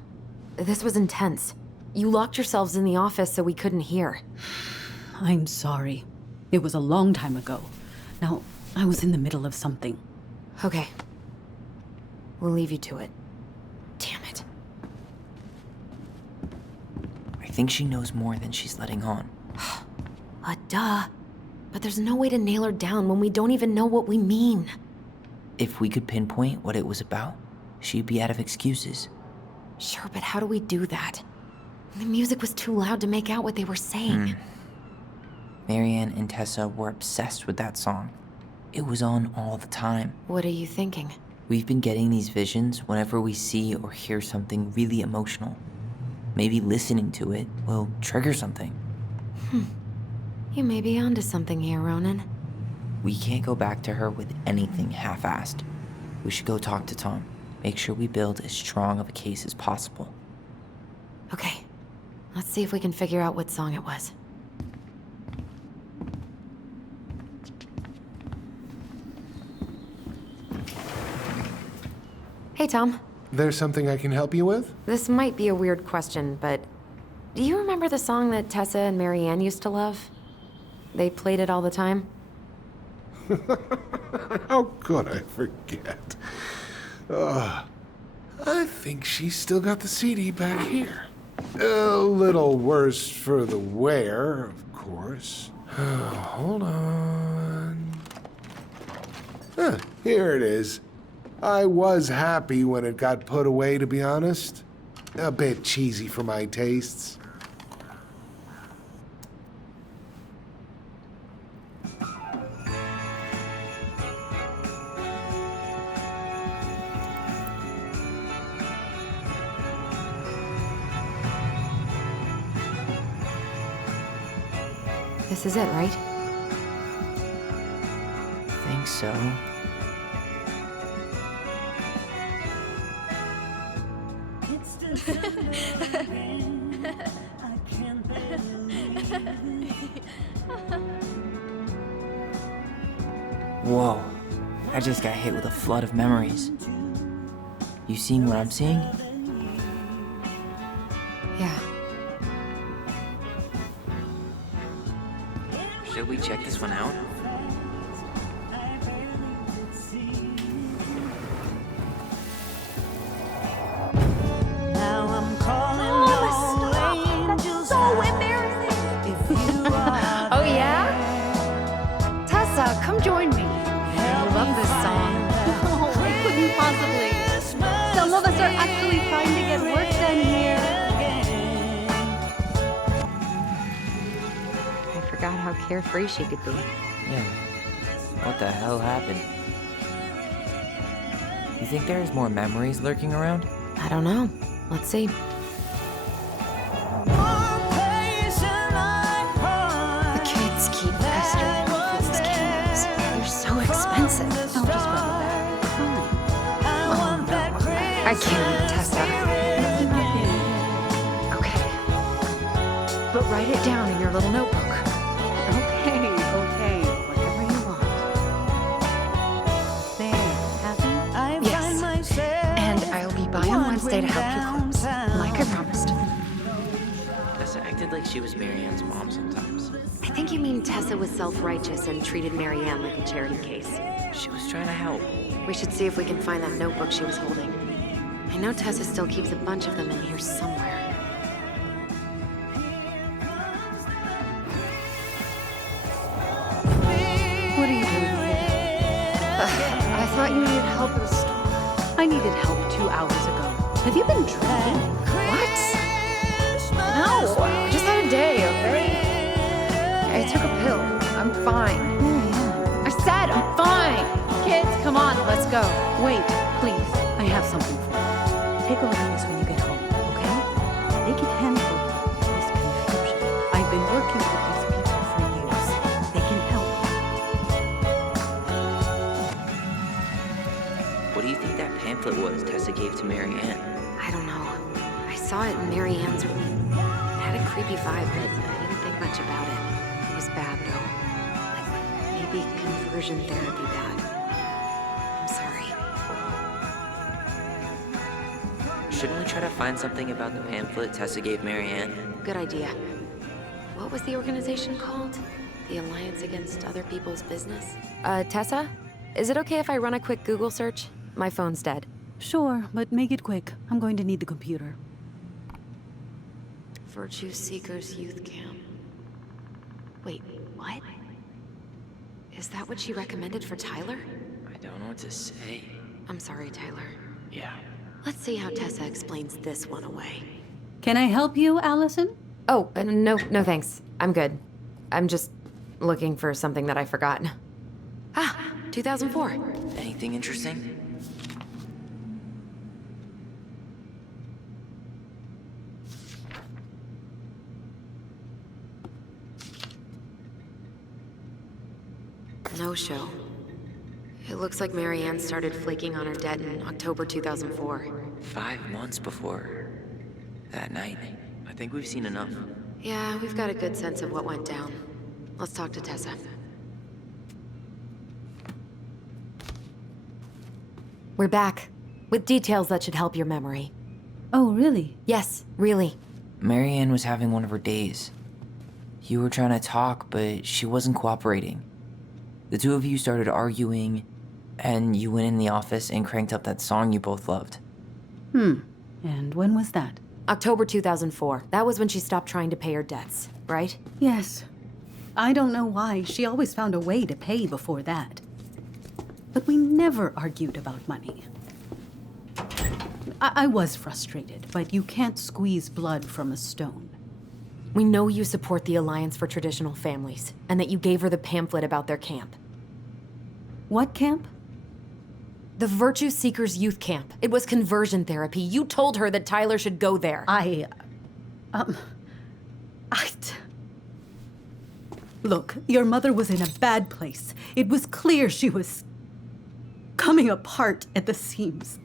This was intense. You locked yourselves in the office so we couldn't hear. I'm sorry. It was a long time ago. Now, I was in the middle of something. Okay. We'll leave you to it. Damn it. I think she knows more than she's letting on. Duh. But there's no way to nail her down when we don't even know what we mean. If we could pinpoint what it was about, she'd be out of excuses. Sure, but how do we do that? The music was too loud to make out what they were saying. Marianne and Tessa were obsessed with that song. It was on all the time. What are you thinking? We've been getting these visions whenever we see or hear something really emotional. Maybe listening to it will trigger something. You may be onto something here, Ronan. We can't go back to her with anything half-assed. We should go talk to Tom. Make sure we build as strong of a case as possible. Okay. Let's see if we can figure out what song it was. Hey, Tom. There's something I can help you with? This might be a weird question, but do you remember the song that Tessa and Marianne used to love? They played it all the time. How could I forget? I think she's still got the CD back here. A little worse for the wear, of course. Hold on. Here it is. I was happy when it got put away, to be honest. A bit cheesy for my tastes. This is it, right? Think so. Whoa, I just got hit with a flood of memories. You seeing what I'm seeing? Yeah. Should we check this one out? Now I'm calling all angels. So embarrassing. Oh yeah? Tessa, come join me. I love this song. Oh, I couldn't possibly. Some of us are actually trying to get work done here. I forgot how carefree she could be. Yeah. What the hell happened? You think there's more memories lurking around? I don't know. Let's see. The kids keep pestering me for these candles. They're so expensive. I'll just rub it back. Fine. Oh no. I can't, Tessa. Okay. But write it down in your little notebook. Okay, whatever you want. There, happy? Yes. And I'll be by on Wednesday to help you close, like I promised. Tessa acted like she was Marianne's mom sometimes. I think you mean Tessa was self-righteous and treated Marianne like a charity case. She was trying to help. We should see if we can find that notebook she was holding. I know Tessa still keeps a bunch of them in here somewhere. What are you doing here? I thought you needed help at the store. I needed help 2 hours ago. Have you been drinking? What? No, I just had a day, okay? I took a pill. I'm fine. I said I'm fine. Kids, come on, let's go. Wait, please. I have something for you. Take a look at this when you get home, okay? They can handle this confusion. I've been working with these people for years. They can help. What do you think that pamphlet was Tessa gave to Marianne? I don't know. I saw it in Marianne's room. It had a creepy vibe, but I didn't think much about it. It was bad, though. Like, maybe conversion therapy bad. I'm sorry. Shouldn't we try to find something about the pamphlet Tessa gave Marianne? Good idea. What was the organization called? The Alliance Against Other People's Business? Tessa? Is it okay if I run a quick Google search? My phone's dead. Sure, but make it quick. I'm going to need the computer. Virtue Seekers Youth Camp. Wait, what? Is that what she recommended for Tyler? I don't know what to say. I'm sorry, Tyler. Yeah. Let's see how Tessa explains this one away. Can I help you, Allison? Oh, no thanks. I'm good. I'm just looking for something that I forgot. Ah, 2004. Anything interesting? No show. It looks like Marianne started flaking on her debt in October 2004. 5 months before that night. I think we've seen enough. Yeah, we've got a good sense of what went down. Let's talk to Tessa. We're back, with details that should help your memory. Oh, really? Yes, really. Marianne was having one of her days. You were trying to talk, but she wasn't cooperating. The two of you started arguing, and you went in the office and cranked up that song you both loved. And when was that? October 2004. That was when she stopped trying to pay her debts, right? Yes. I don't know why. She always found a way to pay before that. But we never argued about money. I was frustrated, but you can't squeeze blood from a stone. We know you support the Alliance for Traditional Families, and that you gave her the pamphlet about their camp. What camp? The Virtue Seekers Youth Camp. It was conversion therapy. You told her that Tyler should go there. Look, your mother was in a bad place. It was clear she was coming apart at the seams.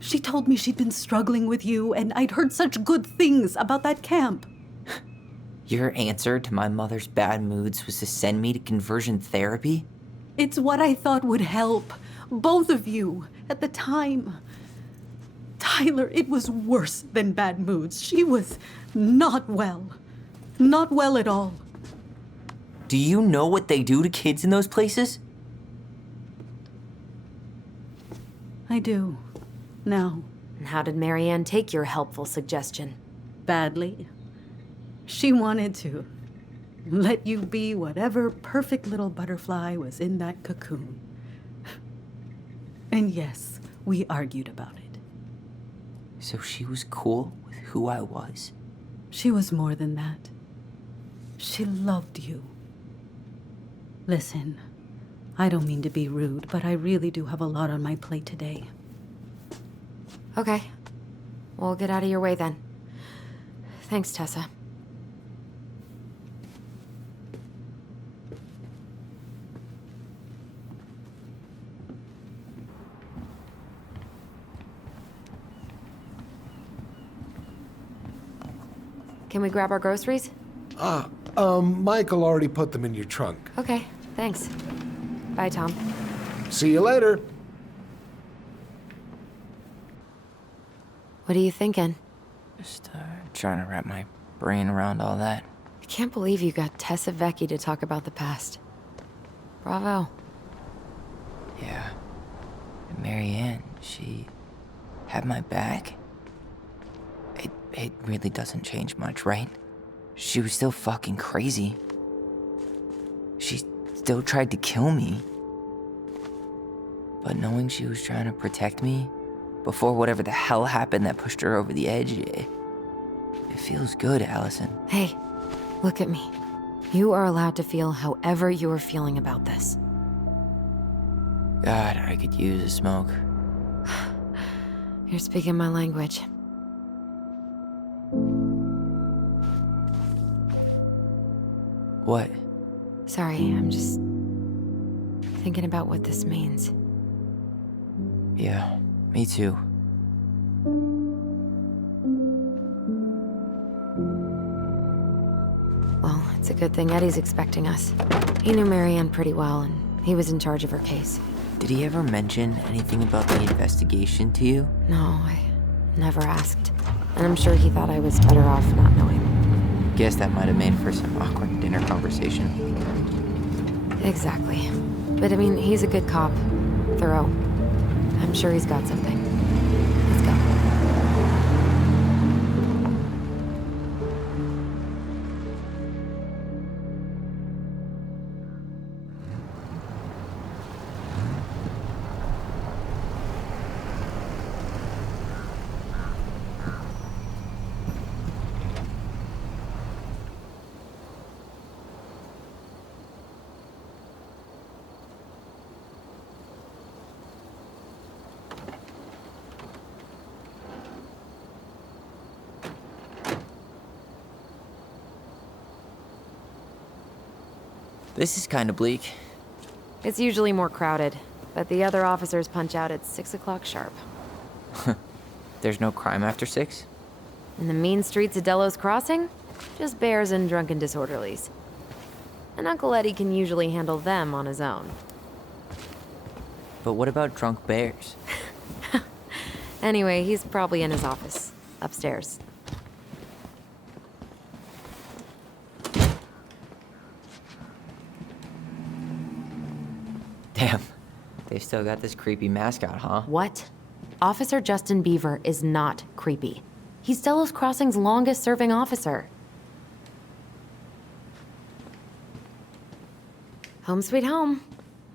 She told me she'd been struggling with you, and I'd heard such good things about that camp. Your answer to my mother's bad moods was to send me to conversion therapy? It's what I thought would help both of you at the time. Tyler, it was worse than bad moods. She was not well. Not well at all. Do you know what they do to kids in those places? I do. Now. And how did Marianne take your helpful suggestion? Badly. She wanted to let you be whatever perfect little butterfly was in that cocoon. And yes, we argued about it. So she was cool with who I was? She was more than that. She loved you. Listen, I don't mean to be rude, but I really do have a lot on my plate today. Okay. We'll get out of your way then. Thanks, Tessa. Can we grab our groceries? Michael already put them in your trunk. Okay, thanks. Bye, Tom. See you later. What are you thinking? Just trying to wrap my brain around all that. I can't believe you got Tessa Vecchi to talk about the past. Bravo. Yeah. And Marianne, she had my back. It really doesn't change much, right? She was still fucking crazy. She still tried to kill me. But knowing she was trying to protect me before whatever the hell happened that pushed her over the edge, it feels good, Allison. Hey, look at me. You are allowed to feel however you are feeling about this. God, I could use a smoke. You're speaking my language. What? Sorry, I'm just thinking about what this means. Yeah, me too. Well, it's a good thing Eddie's expecting us. He knew Marianne pretty well, and he was in charge of her case. Did he ever mention anything about the investigation to you? No, I never asked. And I'm sure he thought I was better off not knowing. Guess that might have made for some awkward dinner conversation. Exactly. But I mean, he's a good cop. Thorough. I'm sure he's got something. Let's go. This is kind of bleak. It's usually more crowded, but the other officers punch out at 6 o'clock sharp. There's no crime after 6? In the mean streets of Delos Crossing, just bears and drunken disorderlies. And Uncle Eddie can usually handle them on his own. But what about drunk bears? Anyway, he's probably in his office, upstairs. Damn, they've still got this creepy mascot, huh? What? Officer Justin Beaver is not creepy. He's Delos Crossing's longest-serving officer. Home sweet home.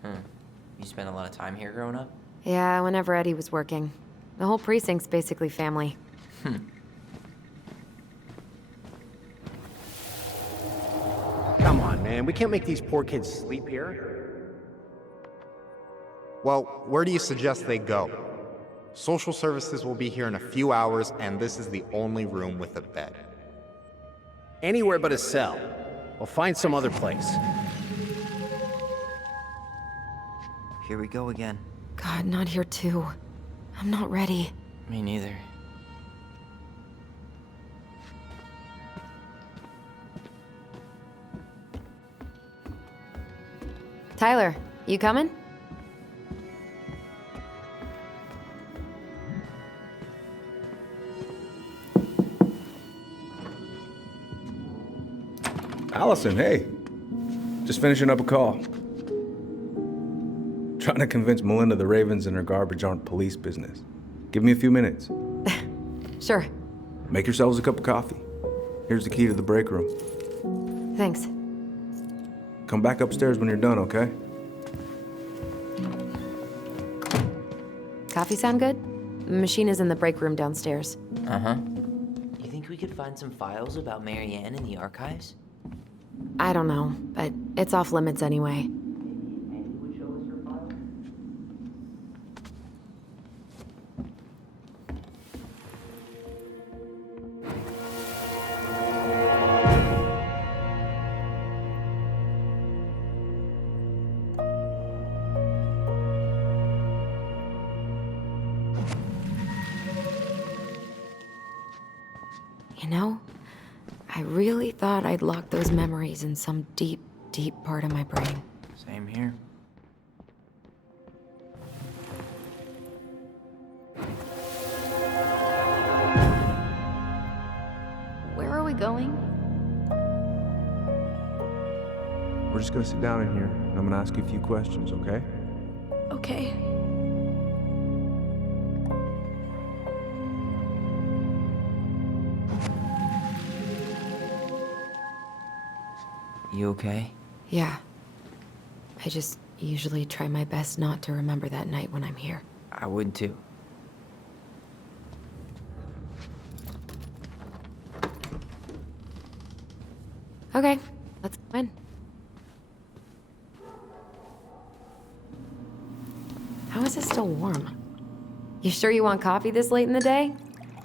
You spent a lot of time here growing up? Yeah, whenever Eddie was working. The whole precinct's basically family. Come on, man. We can't make these poor kids sleep here. Well, where do you suggest they go? Social services will be here in a few hours, and this is the only room with a bed. Anywhere but a cell. We'll find some other place. Here we go again. God, not here too. I'm not ready. Me neither. Tyler, you coming? Allison, hey. Just finishing up a call. Trying to convince Melinda the Ravens and her garbage aren't police business. Give me a few minutes. Sure. Make yourselves a cup of coffee. Here's the key to the break room. Thanks. Come back upstairs when you're done, okay? Coffee sound good? The machine is in the break room downstairs. Uh-huh. You think we could find some files about Marianne in the archives? I don't know, but it's off limits anyway. You know, I really thought I'd locked those memories in some deep, deep part of my brain. Same here. Where are we going? We're just gonna sit down in here, and I'm gonna ask you a few questions, okay? Okay. You okay? Yeah. I just usually try my best not to remember that night when I'm here. I would too. Okay, let's go in. How is it still warm? You sure you want coffee this late in the day?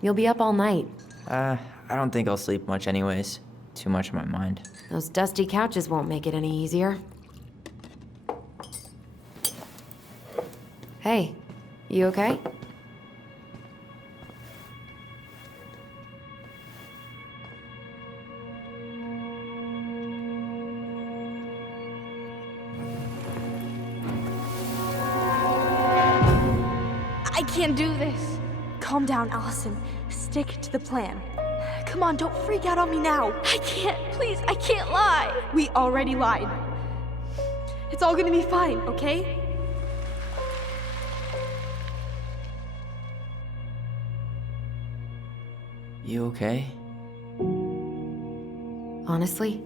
You'll be up all night. I don't think I'll sleep much anyways. Too much on my mind. Those dusty couches won't make it any easier. Hey, you okay? I can't do this. Calm down, Allison. Stick to the plan. Come on, don't freak out on me now. I can't, please, I can't lie. We already lied. It's all gonna be fine, okay? You okay? Honestly,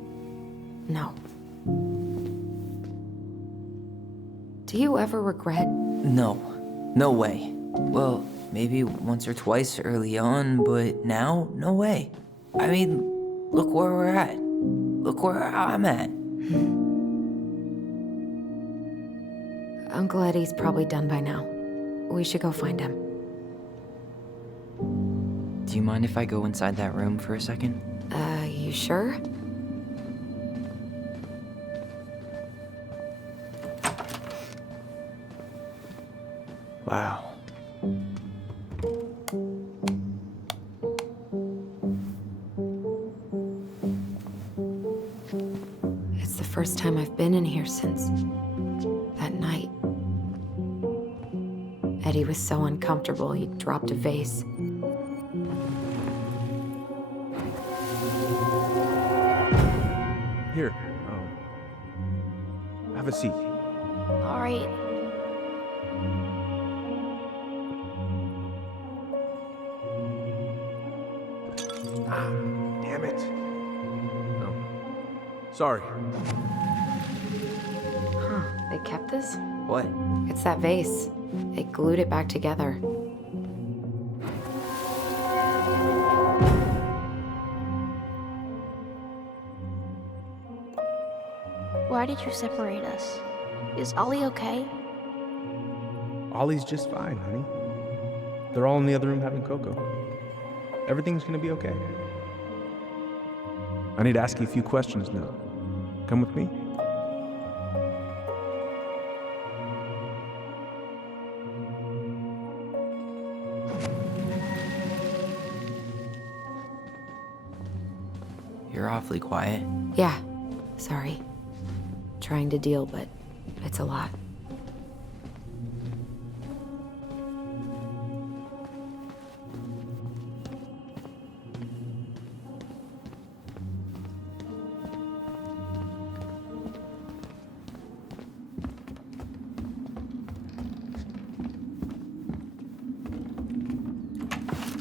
no. Do you ever regret? No. No way. Well, maybe once or twice early on, but now, no way. I mean, look where we're at. Look where I'm at. Uncle Eddie's probably done by now. We should go find him. Do you mind if I go inside that room for a second? You sure? Wow. It's the first time I've been in here since that night. Eddie was so uncomfortable, he dropped a vase. Here, have a seat. All right. Damn it. No. Sorry. Huh, they kept this? What? It's that vase. They glued it back together. Why did you separate us? Is Ollie okay? Ollie's just fine, honey. They're all in the other room having cocoa. Everything's gonna be okay. I need to ask you a few questions now. Come with me? You're awfully quiet. Yeah, sorry. Trying to deal, but it's a lot.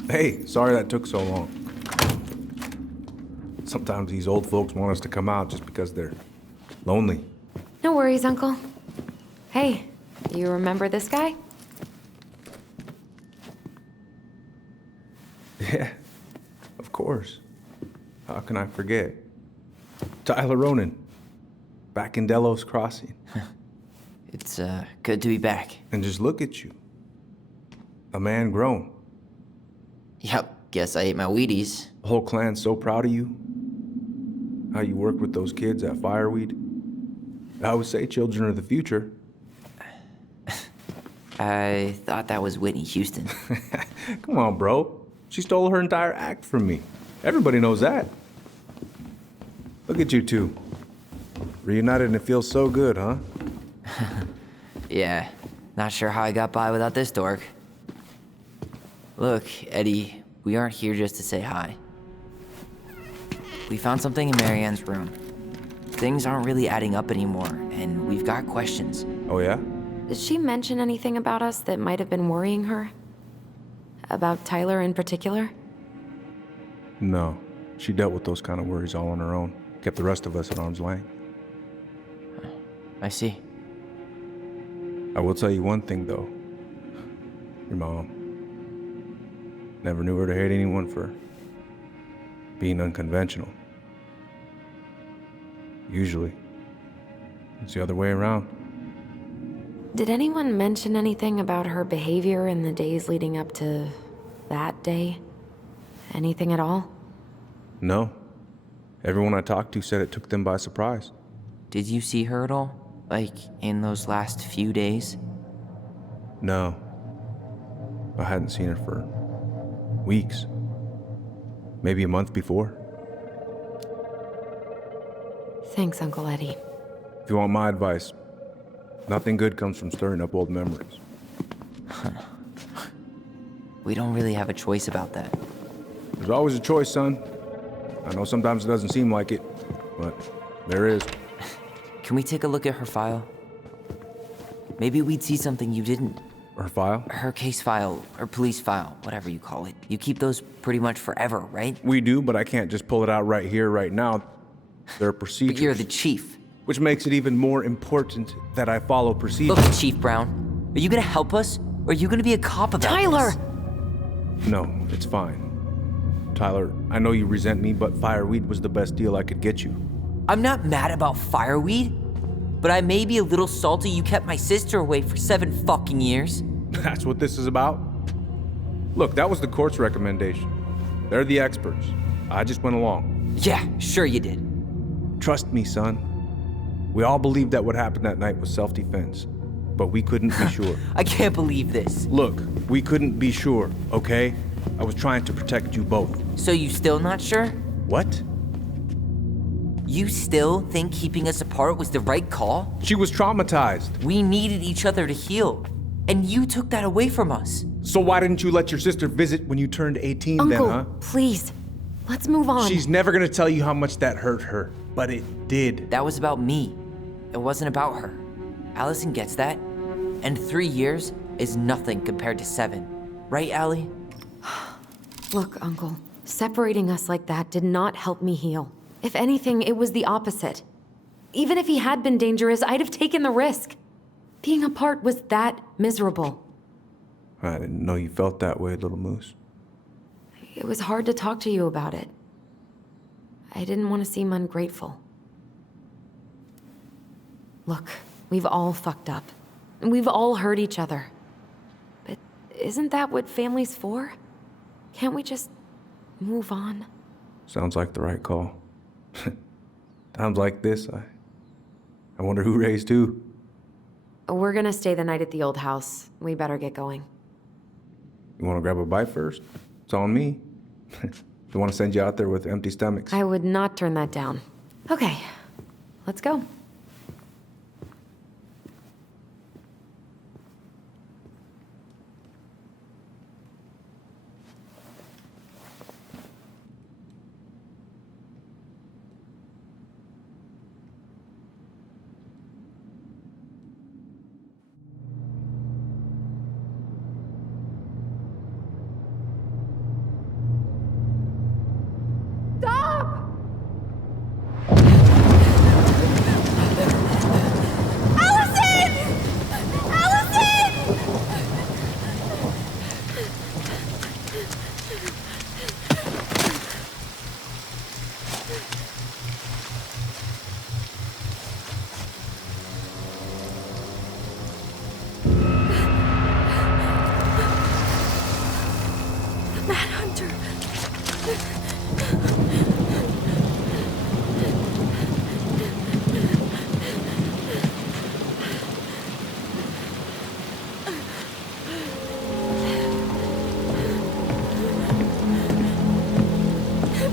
Hey, sorry that took so long. Sometimes these old folks want us to come out just because they're lonely. No worries, Uncle. Hey, you remember this guy? Yeah, of course. How can I forget? Tyler Ronan, back in Delos Crossing. It's good to be back. And just look at you. A man grown. Yep, guess I ate my Wheaties. The whole clan's so proud of you. How you work with those kids at Fireweed. I would say children are the future. I thought that was Whitney Houston. Come on, bro. She stole her entire act from me. Everybody knows that. Look at you two. Reunited and it feels so good, huh? Yeah, not sure how I got by without this dork. Look, Eddie, we aren't here just to say hi. We found something in Marianne's room. Things aren't really adding up anymore, and we've got questions. Oh, yeah? Did she mention anything about us that might have been worrying her? About Tyler in particular? No. She dealt with those kind of worries all on her own. Kept the rest of us at arm's length. I see. I will tell you one thing, though. Your mom. Never knew her to hate anyone for being unconventional. Usually, it's the other way around. Did anyone mention anything about her behavior in the days leading up to that day? Anything at all? No. Everyone I talked to said it took them by surprise. Did you see her at all? Like, in those last few days? No. I hadn't seen her for weeks. Maybe a month before. Thanks, Uncle Eddie. If you want my advice, nothing good comes from stirring up old memories. We don't really have a choice about that. There's always a choice, son. I know sometimes it doesn't seem like it, but there is. Can we take a look at her file? Maybe we'd see something you didn't. Her file? Her case file, or police file, whatever you call it. You keep those pretty much forever, right? We do, but I can't just pull it out right here, right now. There are procedures. But you're the chief. Which makes it even more important that I follow procedures. Look, Chief Brown, are you gonna help us? Or are you gonna be a cop about Tyler! this? No, it's fine. Tyler, I know you resent me, but Fireweed was the best deal I could get you. I'm not mad about Fireweed, but I may be a little salty you kept my sister away for 7 fucking years. That's what this is about? Look, that was the court's recommendation. They're the experts. I just went along. Yeah, sure you did. Trust me, son. We all believed that what happened that night was self-defense. but we couldn't be sure. I can't believe this. Look, we couldn't be sure, okay? I was trying to protect you both. So you still not sure? What? You still think keeping us apart was the right call? She was traumatized. We needed each other to heal, and you took that away from us. So why didn't you let your sister visit when you turned 18 Uncle, then, huh? please. Let's move on. She's never gonna tell you how much that hurt her, but it did. That was about me. It wasn't about her. Allison gets that, and 3 years is nothing compared to 7. Right, Allie? Look, Uncle, separating us like that did not help me heal. If anything, it was the opposite. Even if he had been dangerous, I'd have taken the risk. Being apart was that miserable. I didn't know you felt that way, little moose. It was hard to talk to you about it. I didn't want to seem ungrateful. Look, we've all fucked up. And we've all hurt each other. But isn't that what family's for? Can't we just move on? Sounds like the right call. Times like this, I wonder who raised who. We're gonna stay the night at the old house. We better get going. You wanna grab a bite first? It's on me. Don't wanna send you out there with empty stomachs. I would not turn that down. Okay, let's go.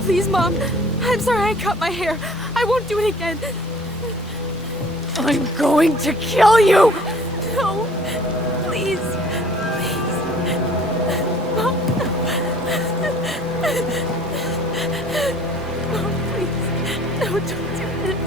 Please, Mom. I'm sorry I cut my hair. I won't do it again. I'm going to kill you! No. Please. Please. Mom. Mom, please. No, don't do this.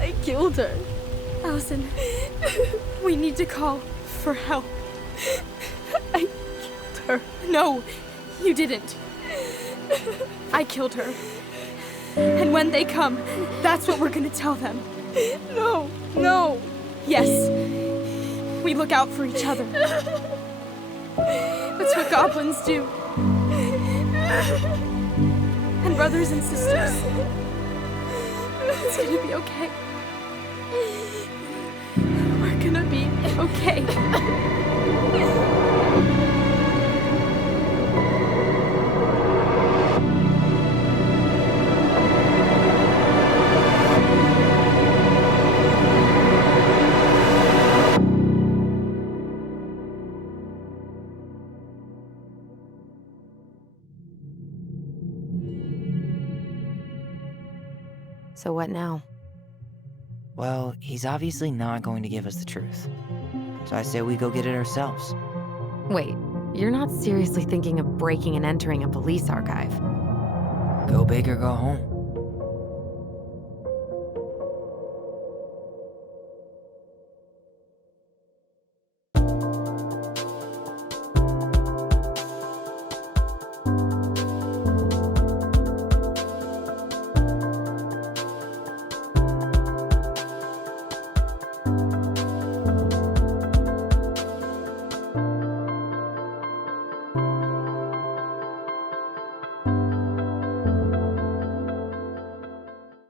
I killed her. Allison, we need to call for help. I killed her. No, you didn't. I killed her. And when they come, that's what we're gonna tell them. No, no. Yes, we look out for each other. That's what goblins do. And brothers and sisters. It's gonna be okay. We're gonna be okay. So what now? Well, he's obviously not going to give us the truth. So I say we go get it ourselves. Wait, you're not seriously thinking of breaking and entering a police archive? Go big or go home.